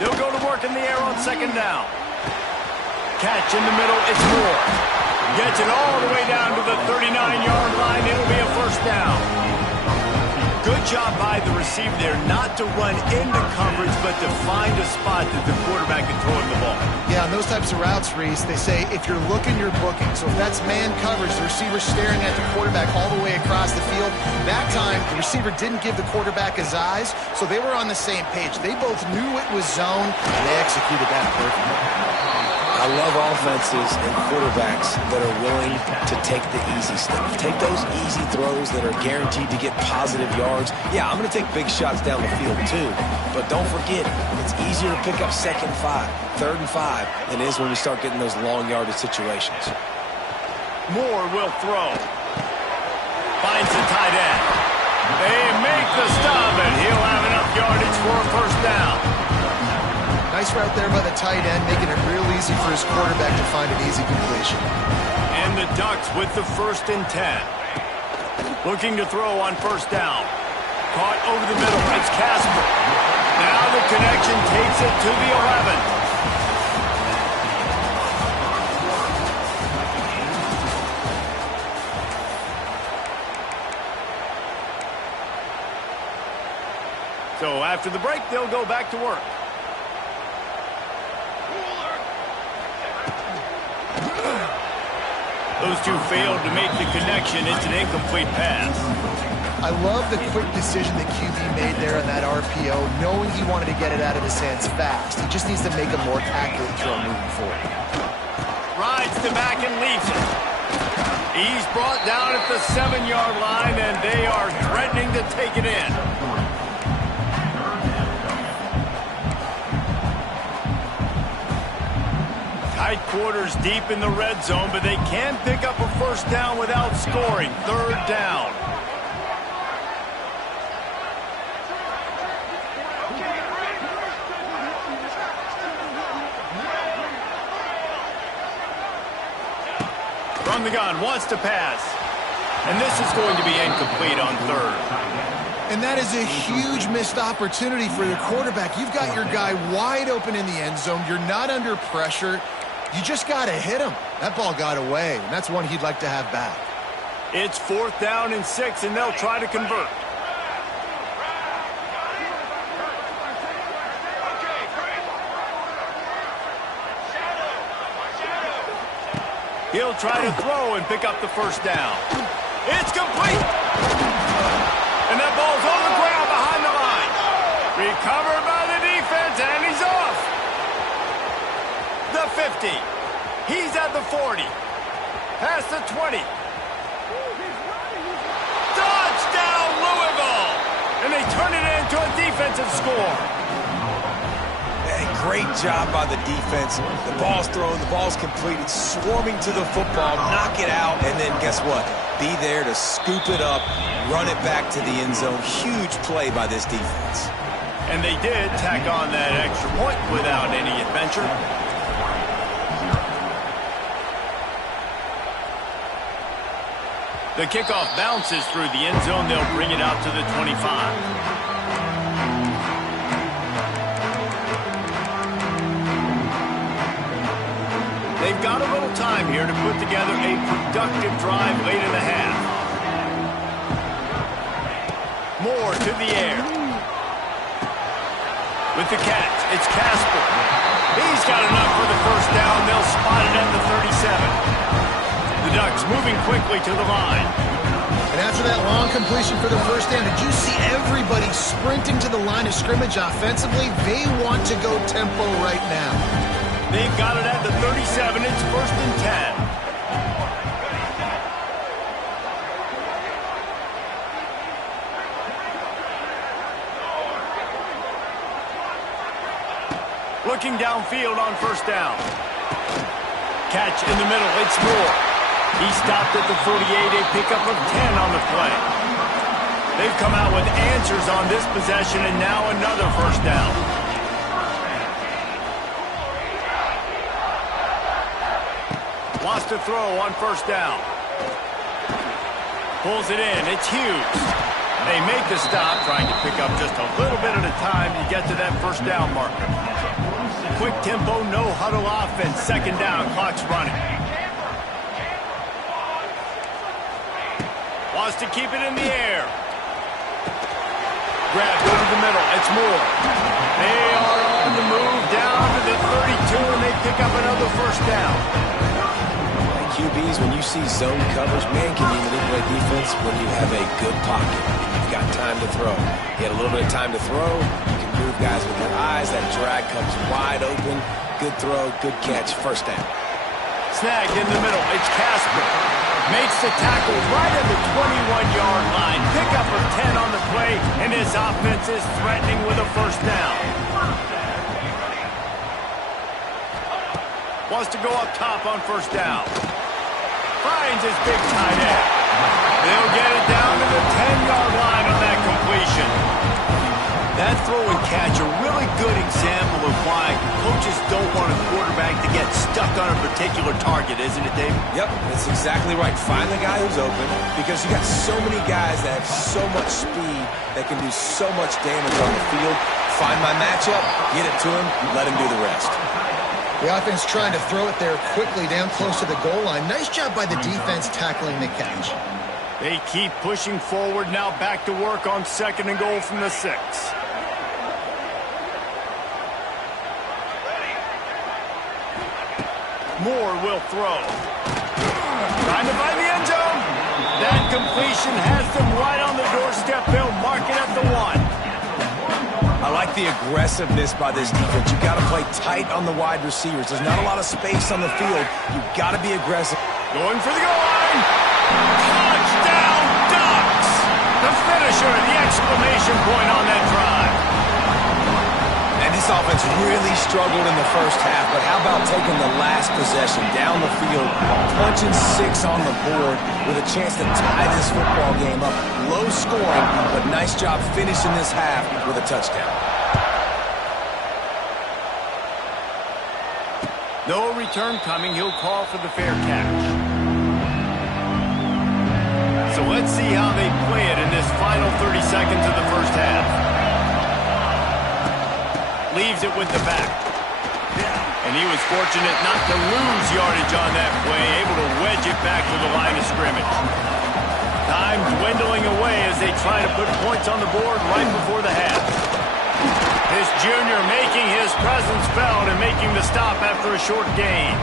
They'll go to work in the air on 2nd down. Catch in the middle, it's Moore. Gets it all the way down to the 39-yard line. It'll be a first down. Good job by the receiver there not to run into coverage, but to find a spot that the quarterback can throw him the ball. Yeah, on those types of routes, Reese, they say if you're looking, you're booking. So if that's man coverage, the receiver staring at the quarterback all the way across the field, that time the receiver didn't give the quarterback his eyes, so they were on the same page. They both knew it was zone, and they executed that perfectly. I love offenses and quarterbacks that are willing to take the easy stuff. Take those easy throws that are guaranteed to get positive yards. Yeah, I'm going to take big shots down the field too, but don't forget, it's easier to pick up 2nd and 5, 3rd and 5 than it is when we start getting those long yardage situations. Moore will throw. Finds the tight end. They make the stop, and he'll have enough yardage for a first down. Nice route there by the tight end, making it real easy for his quarterback to find an easy completion. And the Ducks with the 1st and 10. Looking to throw on first down. Caught over the middle. It's Casper. Now the connection takes it to the 11. So after the break, they'll go back to work. Those two failed to make the connection. It's an incomplete pass. I love the quick decision that QB made there on that RPO, knowing he wanted to get it out of his hands fast. He just needs to make a more accurate throw moving forward. Rides the back and leaves it. He's brought down at the 7-yard line, and they are threatening to take it in. Tight quarters deep in the red zone, but they can pick up a first down without scoring. 3rd down. From the gun, wants to pass. And this is going to be incomplete on 3rd. And that is a huge missed opportunity for the quarterback. You've got your guy wide open in the end zone. You're not under pressure. You just got to hit him. That ball got away, and that's one he'd like to have back. It's 4th down and 6, and they'll try to convert. He'll try to throw and pick up the first down. It's complete. And that ball's on the ground behind the line. Recovered by the defense, and he's off. The 50. He's at the 40. Past the 20. Touchdown, Louisville! And they turn it into a defensive score. Hey, great job by the defense. The ball's thrown, the ball's completed, swarming to the football, knock it out, and then guess what? Be there to scoop it up, run it back to the end zone. Huge play by this defense. And they did tack on that extra point without any adventure. The kickoff bounces through the end zone. They'll bring it out to the 25. They've got a little time here to put together a productive drive late in the half. Moore to the air. With the catch, it's Casper. He's got enough for the first down. They'll spot it at the 37. The Ducks moving quickly to the line. And after that long completion for the first down, did you see everybody sprinting to the line of scrimmage offensively? They want to go tempo right now. They've got it at the 37. It's 1st and 10. Looking downfield on first down. Catch in the middle. It's Moore. He stopped at the 48, a pickup of 10 on the play. They've come out with answers on this possession, and now another first down. Wants to throw on first down. Pulls it in. It's Hughes. They make the stop, trying to pick up just a little bit at a time to get to that first down marker. Quick tempo, no huddle offense. 2nd down, clock's running. Wants to keep it in the air. Grabbed over the middle. It's Moore. They are on the move down to the 32, and they pick up another first down. QBs, when you see zone coverage, man, can you manipulate defense when you have a good pocket. You've got time to throw. You had a little bit of time to throw. You can move guys with your eyes. That drag comes wide open. Good throw, good catch, first down. Snagged in the middle. It's Casper. Makes the tackle right at the 21-yard line. Pickup of 10 on the play, and his offense is threatening with a first down. Wants to go up top on first down. Finds his big tight end. They'll get it down to the 10-yard line on that completion. That throw and catch, a really good example of why coaches don't want a quarterback to get stuck on a particular target, isn't it, Dave? Yep, that's exactly right. Find the guy who's open, because you got so many guys that have so much speed that can do so much damage on the field. Find my matchup, get it to him, let him do the rest. The offense trying to throw it there quickly down close to the goal line. Nice job by the defense tackling the catch. They keep pushing forward, now back to work on 2nd and goal from the 6. Moore will throw. Trying to find the end zone. That completion has them right on the doorstep. They'll mark it at the 1. I like the aggressiveness by this defense. You've got to play tight on the wide receivers. There's not a lot of space on the field. You've got to be aggressive. Going for the goal line. Touchdown, Ducks! The finisher, the exclamation point on that drive. And this offense really struggled in the first half, but how about taking the last possession down the field, punching 6 on the board with a chance to tie this football game up. Low scoring, but nice job finishing this half with a touchdown. No return coming. He'll call for the fair catch. So let's see how they play it in this final 30 seconds of the first half. Leaves it with the back. And he was fortunate not to lose yardage on that play, able to wedge it back to the line of scrimmage. Time dwindling away as they try to put points on the board right before the half. This junior making his presence felt and making the stop after a short gain.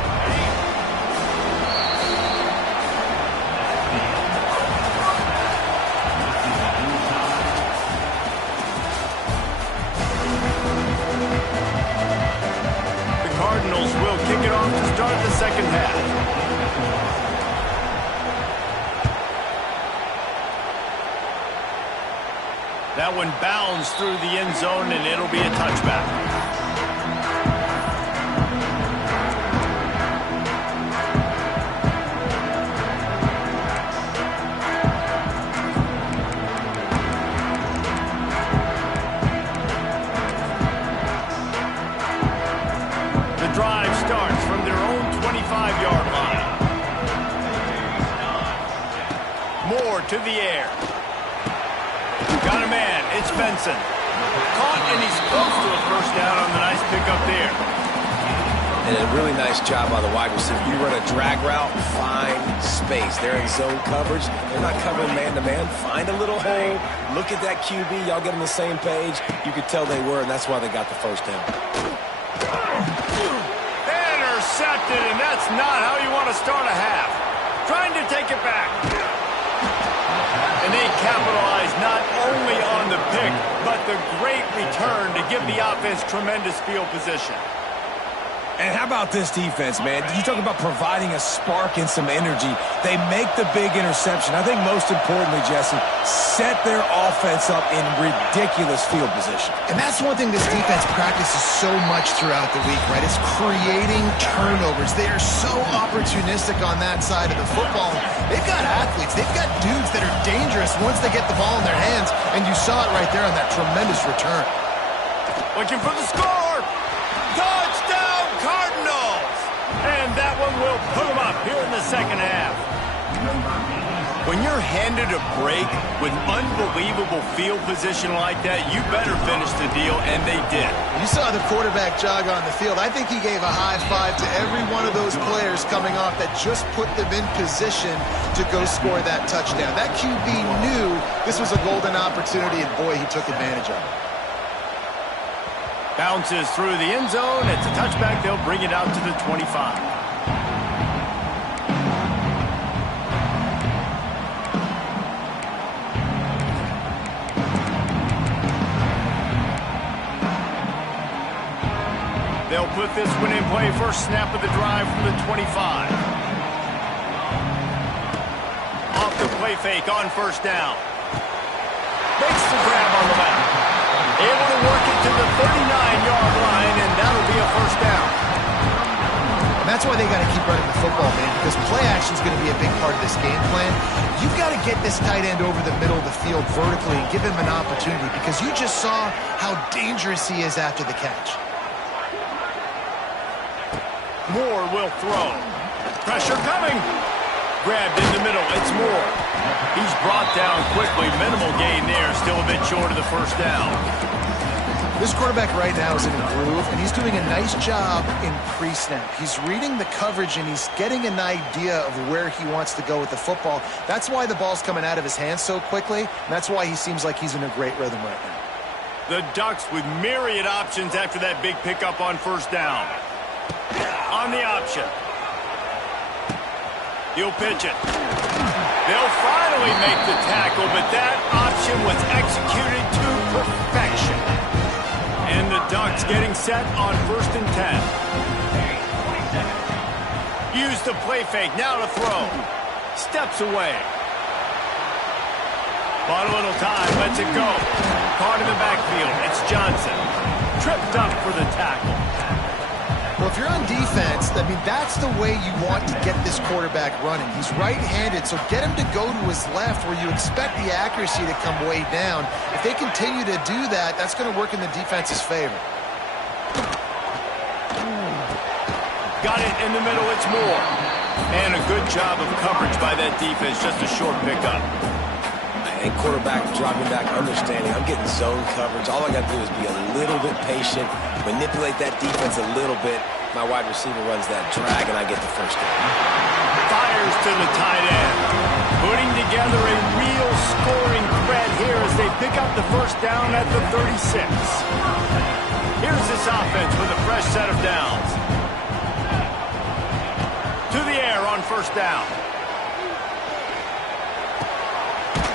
Cardinals will kick it off to start the second half. That one bounds through the end zone, and it'll be a touchback. Drive starts from their own 25-yard line. Moore to the air. Got a man. It's Benson. Caught, and he's close to a first down on the nice pickup there. And a really nice job by the wide receiver. You run a drag route, find space. They're in zone coverage. They're not covering man-to-man. Find a little hole. Look at that QB. Y'all get on the same page. You could tell they were, and that's why they got the first down. Intercepted, and that's not how you want to start a half. Trying to take it back. And they capitalize not only on the pick, but the great return to give the offense tremendous field position. And how about this defense, man? You talk about providing a spark and some energy. They make the big interception. I think most importantly, Jesse, set their offense up in ridiculous field position. And that's one thing this defense practices so much throughout the week, right? It's creating turnovers. They are so opportunistic on that side of the football. They've got athletes. They've got dudes that are dangerous once they get the ball in their hands. And you saw it right there on that tremendous return. Looking for the score. Touchdown, Cardinals! And that one will put them up here in the second half. When you're handed a break with unbelievable field position like that, you better finish the deal, and they did. You saw the quarterback jog on the field. I think he gave a high five to every one of those players coming off that just put them in position to go score that touchdown. That QB knew this was a golden opportunity, and boy, he took advantage of it. Bounces through the end zone. It's a touchback. They'll bring it out to the 25. They'll put this one in play. First snap of the drive from the 25. Off the play fake on first down. Makes the grab on the back. Able to work it to the 39-yard line, and that'll be a first down. And that's why they got to keep running the football, man, because play action is going to be a big part of this game plan. You've got to get this tight end over the middle of the field vertically and give him an opportunity, because you just saw how dangerous he is after the catch. Moore will throw. Pressure coming. Grabbed in the middle. It's Moore. He's brought down quickly. Minimal gain there. Still a bit short of the first down. This quarterback right now is in a groove, and he's doing a nice job in pre-snap. He's reading the coverage, and he's getting an idea of where he wants to go with the football. That's why the ball's coming out of his hands so quickly, and that's why he seems like he's in a great rhythm right now. The Ducks with myriad options after that big pickup on first down. On the option. He'll pitch it. They'll finally make the tackle, but that option was executed to perfection. And the Ducks getting set on 1st and 10. Use the play fake, now to throw. Steps away. Bought a little time, lets it go. Caught in the backfield, it's Johnson. Tripped up for the tackle. Well, if you're on defense, I mean, that's the way you want to get this quarterback running. He's right-handed, so get him to go to his left where you expect the accuracy to come way down. If they continue to do that, that's going to work in the defense's favor. Got it in the middle, it's Moore. And a good job of coverage by that defense, just a short pickup. And quarterback dropping back, understanding I'm getting zone coverage. All I got to do is be a little bit patient, manipulate that defense a little bit. My wide receiver runs that drag, and I get the first down. Fires to the tight end. Putting together a real scoring threat here as they pick up the first down at the 36. Here's this offense with a fresh set of downs. To the air on first down.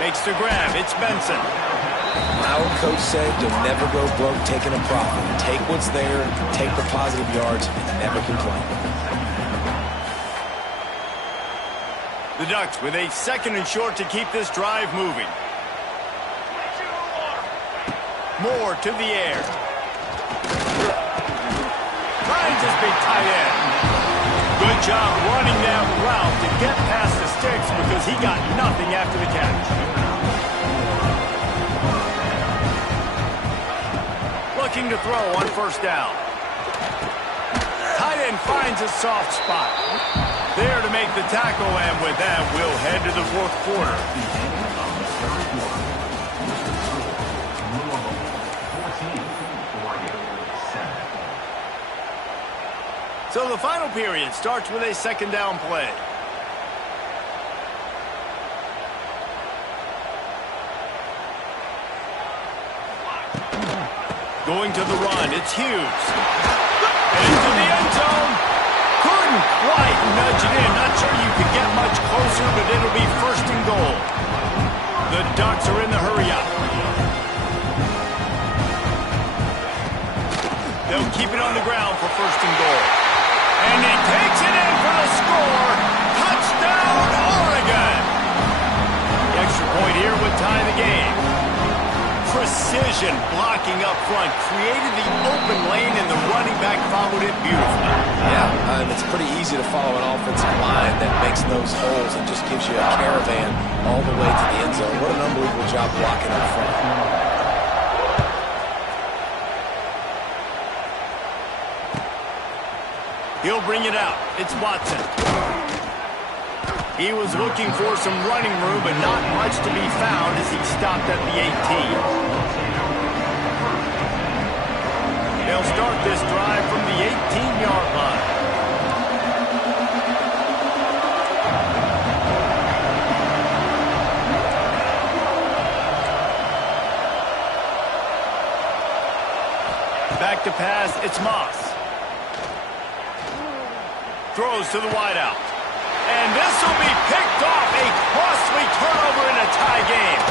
Makes the grab. It's Benson. My old coach said you'll never go broke taking a profit. Take what's there, take the positive yards, and never complain. The Ducks with a 2nd and short to keep this drive moving. Moore to the air. Finds his big tight end. Good job running that route to get past the sticks because he got nothing after the catch. Looking to throw on first down. Tight end finds a soft spot. There to make the tackle, and with that, we'll head to the 4th quarter. So the final period starts with a 2nd down play. Going to the run, it's Hughes. Into the end zone. Couldn't quite nudge it in. Not sure you could get much closer, but it'll be 1st and goal. The Ducks are in the hurry-up. They'll keep it on the ground for 1st and goal. And he takes it in for the score. Touchdown, Oregon. The extra point here would tie the game. Precision blocking up front. Created the open lane, and the running back followed it beautifully. Yeah, it's pretty easy to follow an offensive line that makes those holes and just gives you a caravan all the way to the end zone. What an unbelievable job blocking up front. He'll bring it out. It's Watson. He was looking for some running room, but not much to be found as he stopped at the 18. They'll start this drive from the 18-yard line. Back to pass, it's Moss. throws to the wideout. And this will be picked off. A costly turnover in a tie game.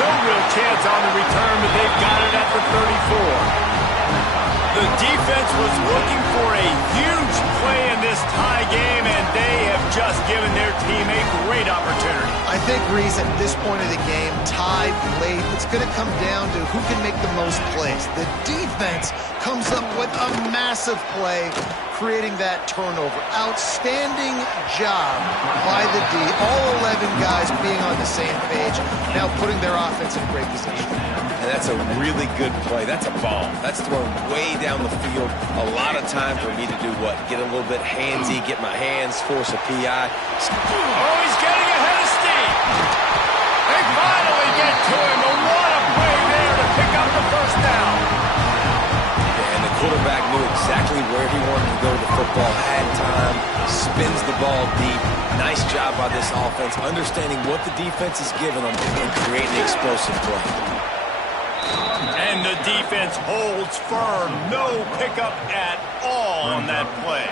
No real chance on the return, but they've got it at the 34. The defense was looking for a huge play in this tie game, and they have just given their team a great opportunity. I think, Reese, at this point of the game, tied, late, it's going to come down to who can make the most plays. The defense comes up with a massive play, creating that turnover. Outstanding job by the D. All 11 guys being on the same page, now putting their offense in great position. And that's a really good play. That's a ball. That's thrown way down the field. A lot of time for me to do what? Get a little bit handsy, get my hands, force a PI. Oh, he's getting ahead of steam. They finally get to him. But what a play there to pick up the first down. And the quarterback knew exactly where he wanted to go with the football, had time, spins the ball deep. Nice job by this offense, understanding what the defense is giving them and creating the explosive play. And the defense holds firm. No pickup at all on that play.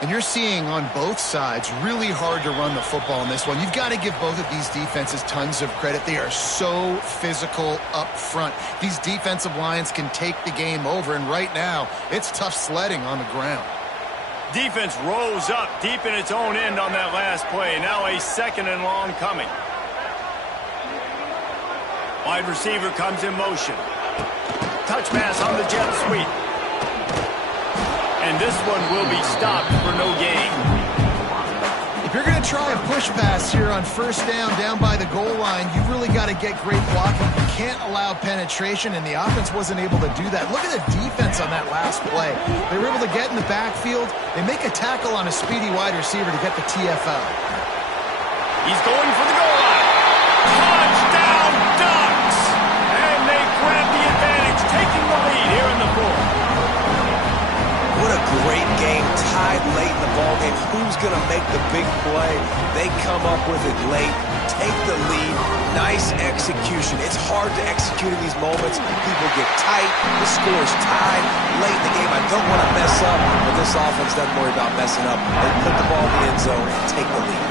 And you're seeing on both sides really hard to run the football in this one. You've got to give both of these defenses tons of credit. They are so physical up front. These defensive lines can take the game over, and right now it's tough sledding on the ground. Defense rose up deep in its own end on that last play. Now a 2nd and long coming. Wide receiver comes in motion. Touch pass on the jet sweep. And this one will be stopped for no gain. If you're going to try a push pass here on first down by the goal line, you've really got to get great blocking. You can't allow penetration, and the offense wasn't able to do that. Look at the defense on that last play. They were able to get in the backfield. They make a tackle on a speedy wide receiver to get the TFL. He's going for the goal line. Touchdown, Ducks! And they grab the advantage, taking the lead here in the fourth. What a great game, tied late in the ballgame. Who's going to make the big play? They come up with it late, take the lead. Nice execution. It's hard to execute in these moments. People get tight. The score's tied late in the game. I don't want to mess up, but this offense doesn't worry about messing up. They put the ball in the end zone and take the lead.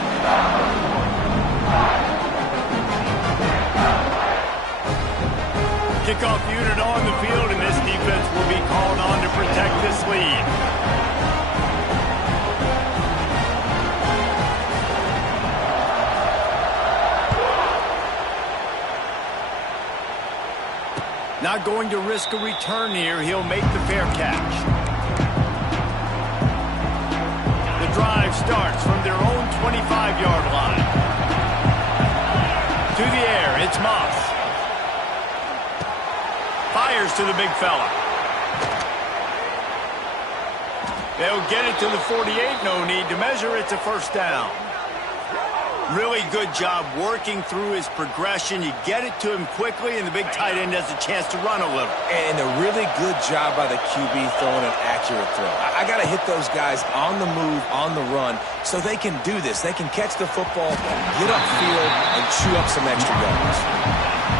Kickoff unit on the field, and this defense will be called on to protect this lead. Not going to risk a return here. He'll make the fair catch. The drive starts from their own 25-yard line. To the air, it's Moss. Fires to the big fella. They'll get it to the 48. No need to measure. It's a first down. Really good job working through his progression. You get it to him quickly, and the big tight end has a chance to run a little. And a really good job by the QB throwing an accurate throw. I got to hit those guys on the move, on the run, so they can do this. They can catch the football, get upfield, and chew up some extra yards.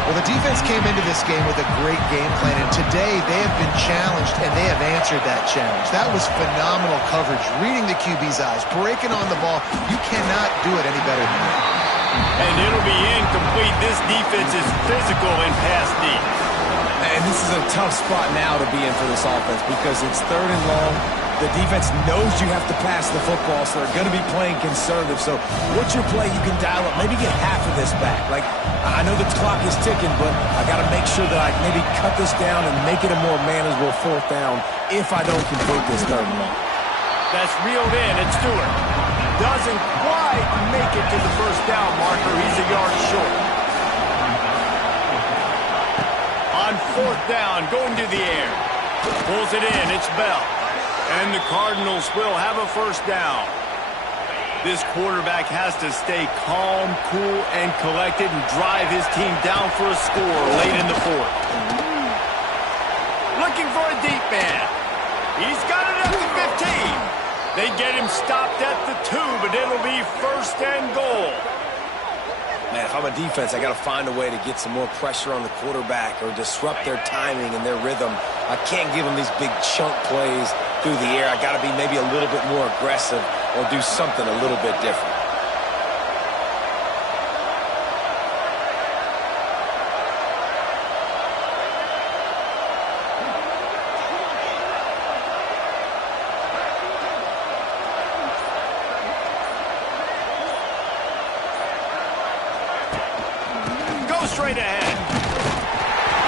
Well, the defense came into this game with a great game plan, and today they have been challenged, and they have answered that challenge. That was phenomenal coverage, reading the QB's eyes, breaking on the ball. You cannot do it any better than that. And it'll be incomplete. This defense is physical in pass deep. And this is a tough spot now to be in for this offense because it's 3rd and long. The defense knows you have to pass the football, so they're going to be playing conservative. So what's your play? You can dial up. Maybe get half of this back. Like, I know the clock is ticking, but I got to make sure that I maybe cut this down and make it a more manageable 4th down if I don't complete this 3rd and long. That's reeled in. It's Stewart. Doesn't quite make it to the first down marker. He's a yard short. On 4th down, going to the air. Pulls it in. It's Bell. And the Cardinals will have a first down. This quarterback has to stay calm, cool, and collected and drive his team down for a score late in the 4th. Looking for a deep man. He's got it at the 15. They get him stopped at the 2, but it'll be 1st and goal. Man, if I'm a defense, I got to find a way to get some more pressure on the quarterback or disrupt their timing and their rhythm. I can't give them these big chunk plays through the air. I got to be maybe a little bit more aggressive or do something a little bit different. Straight ahead.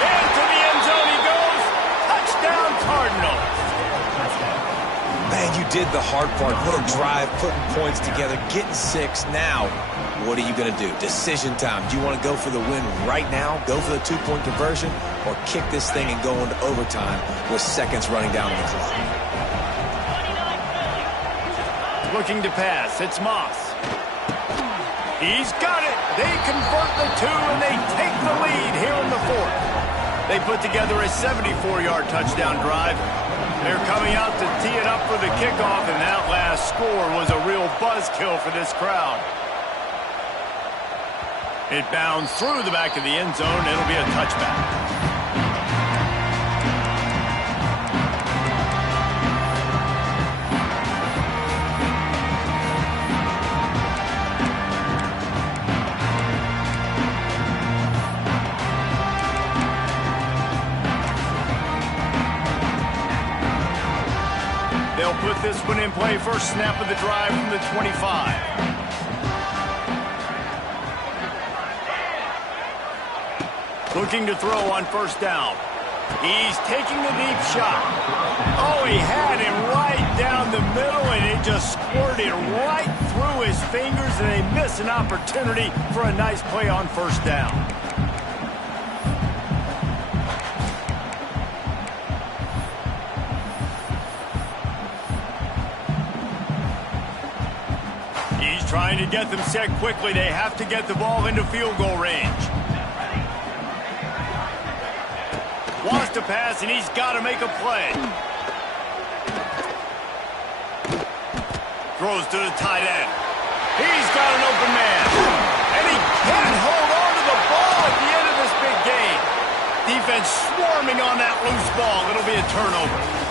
Into the end zone he goes. Touchdown, Cardinals. Man, you did the hard part. What a drive, putting points together, getting 6. Now, what are you going to do? Decision time. Do you want to go for the win right now, go for the 2-point conversion, or kick this thing and go into overtime with seconds running down on the clock? Looking to pass. It's Moss. He's got it. They convert the 2, and they take the lead here in the 4th. They put together a 74-yard touchdown drive. They're coming out to tee it up for the kickoff, and that last score was a real buzzkill for this crowd. It bounds through the back of the end zone. It'll be a touchback. They'll put this one in play. First snap of the drive from the 25. Looking to throw on first down. He's taking the deep shot. Oh, he had him right down the middle, and it just squirted right through his fingers, and they miss an opportunity for a nice play on first down. Trying to get them set quickly. They have to get the ball into field goal range. Wants to pass, and he's got to make a play. Throws to the tight end. He's got an open man. And he can't hold on to the ball at the end of this big game. Defense swarming on that loose ball. It'll be a turnover.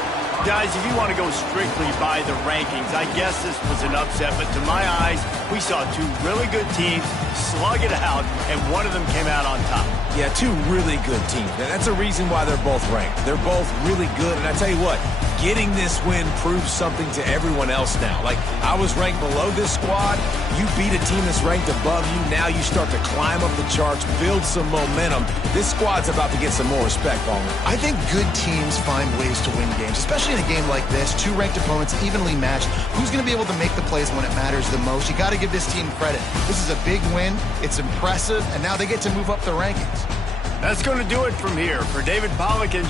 Guys, if you want to go strictly by the rankings, I guess this was an upset, but to my eyes, we saw 2 really good teams slug it out, and one of them came out on top. Yeah, 2 really good teams. And that's a reason why they're both ranked. They're both really good, and I tell you what, getting this win proves something to everyone else now. Like, I was ranked below this squad. You beat a team that's ranked above you. Now you start to climb up the charts, build some momentum. This squad's about to get some more respect, Palmer. I think good teams find ways to win games, especially in a game like this. 2 ranked opponents, evenly matched. Who's going to be able to make the plays when it matters the most? You got to give this team credit. This is a big win. It's impressive, and now they get to move up the rankings. That's going to do it from here. For David Pollack and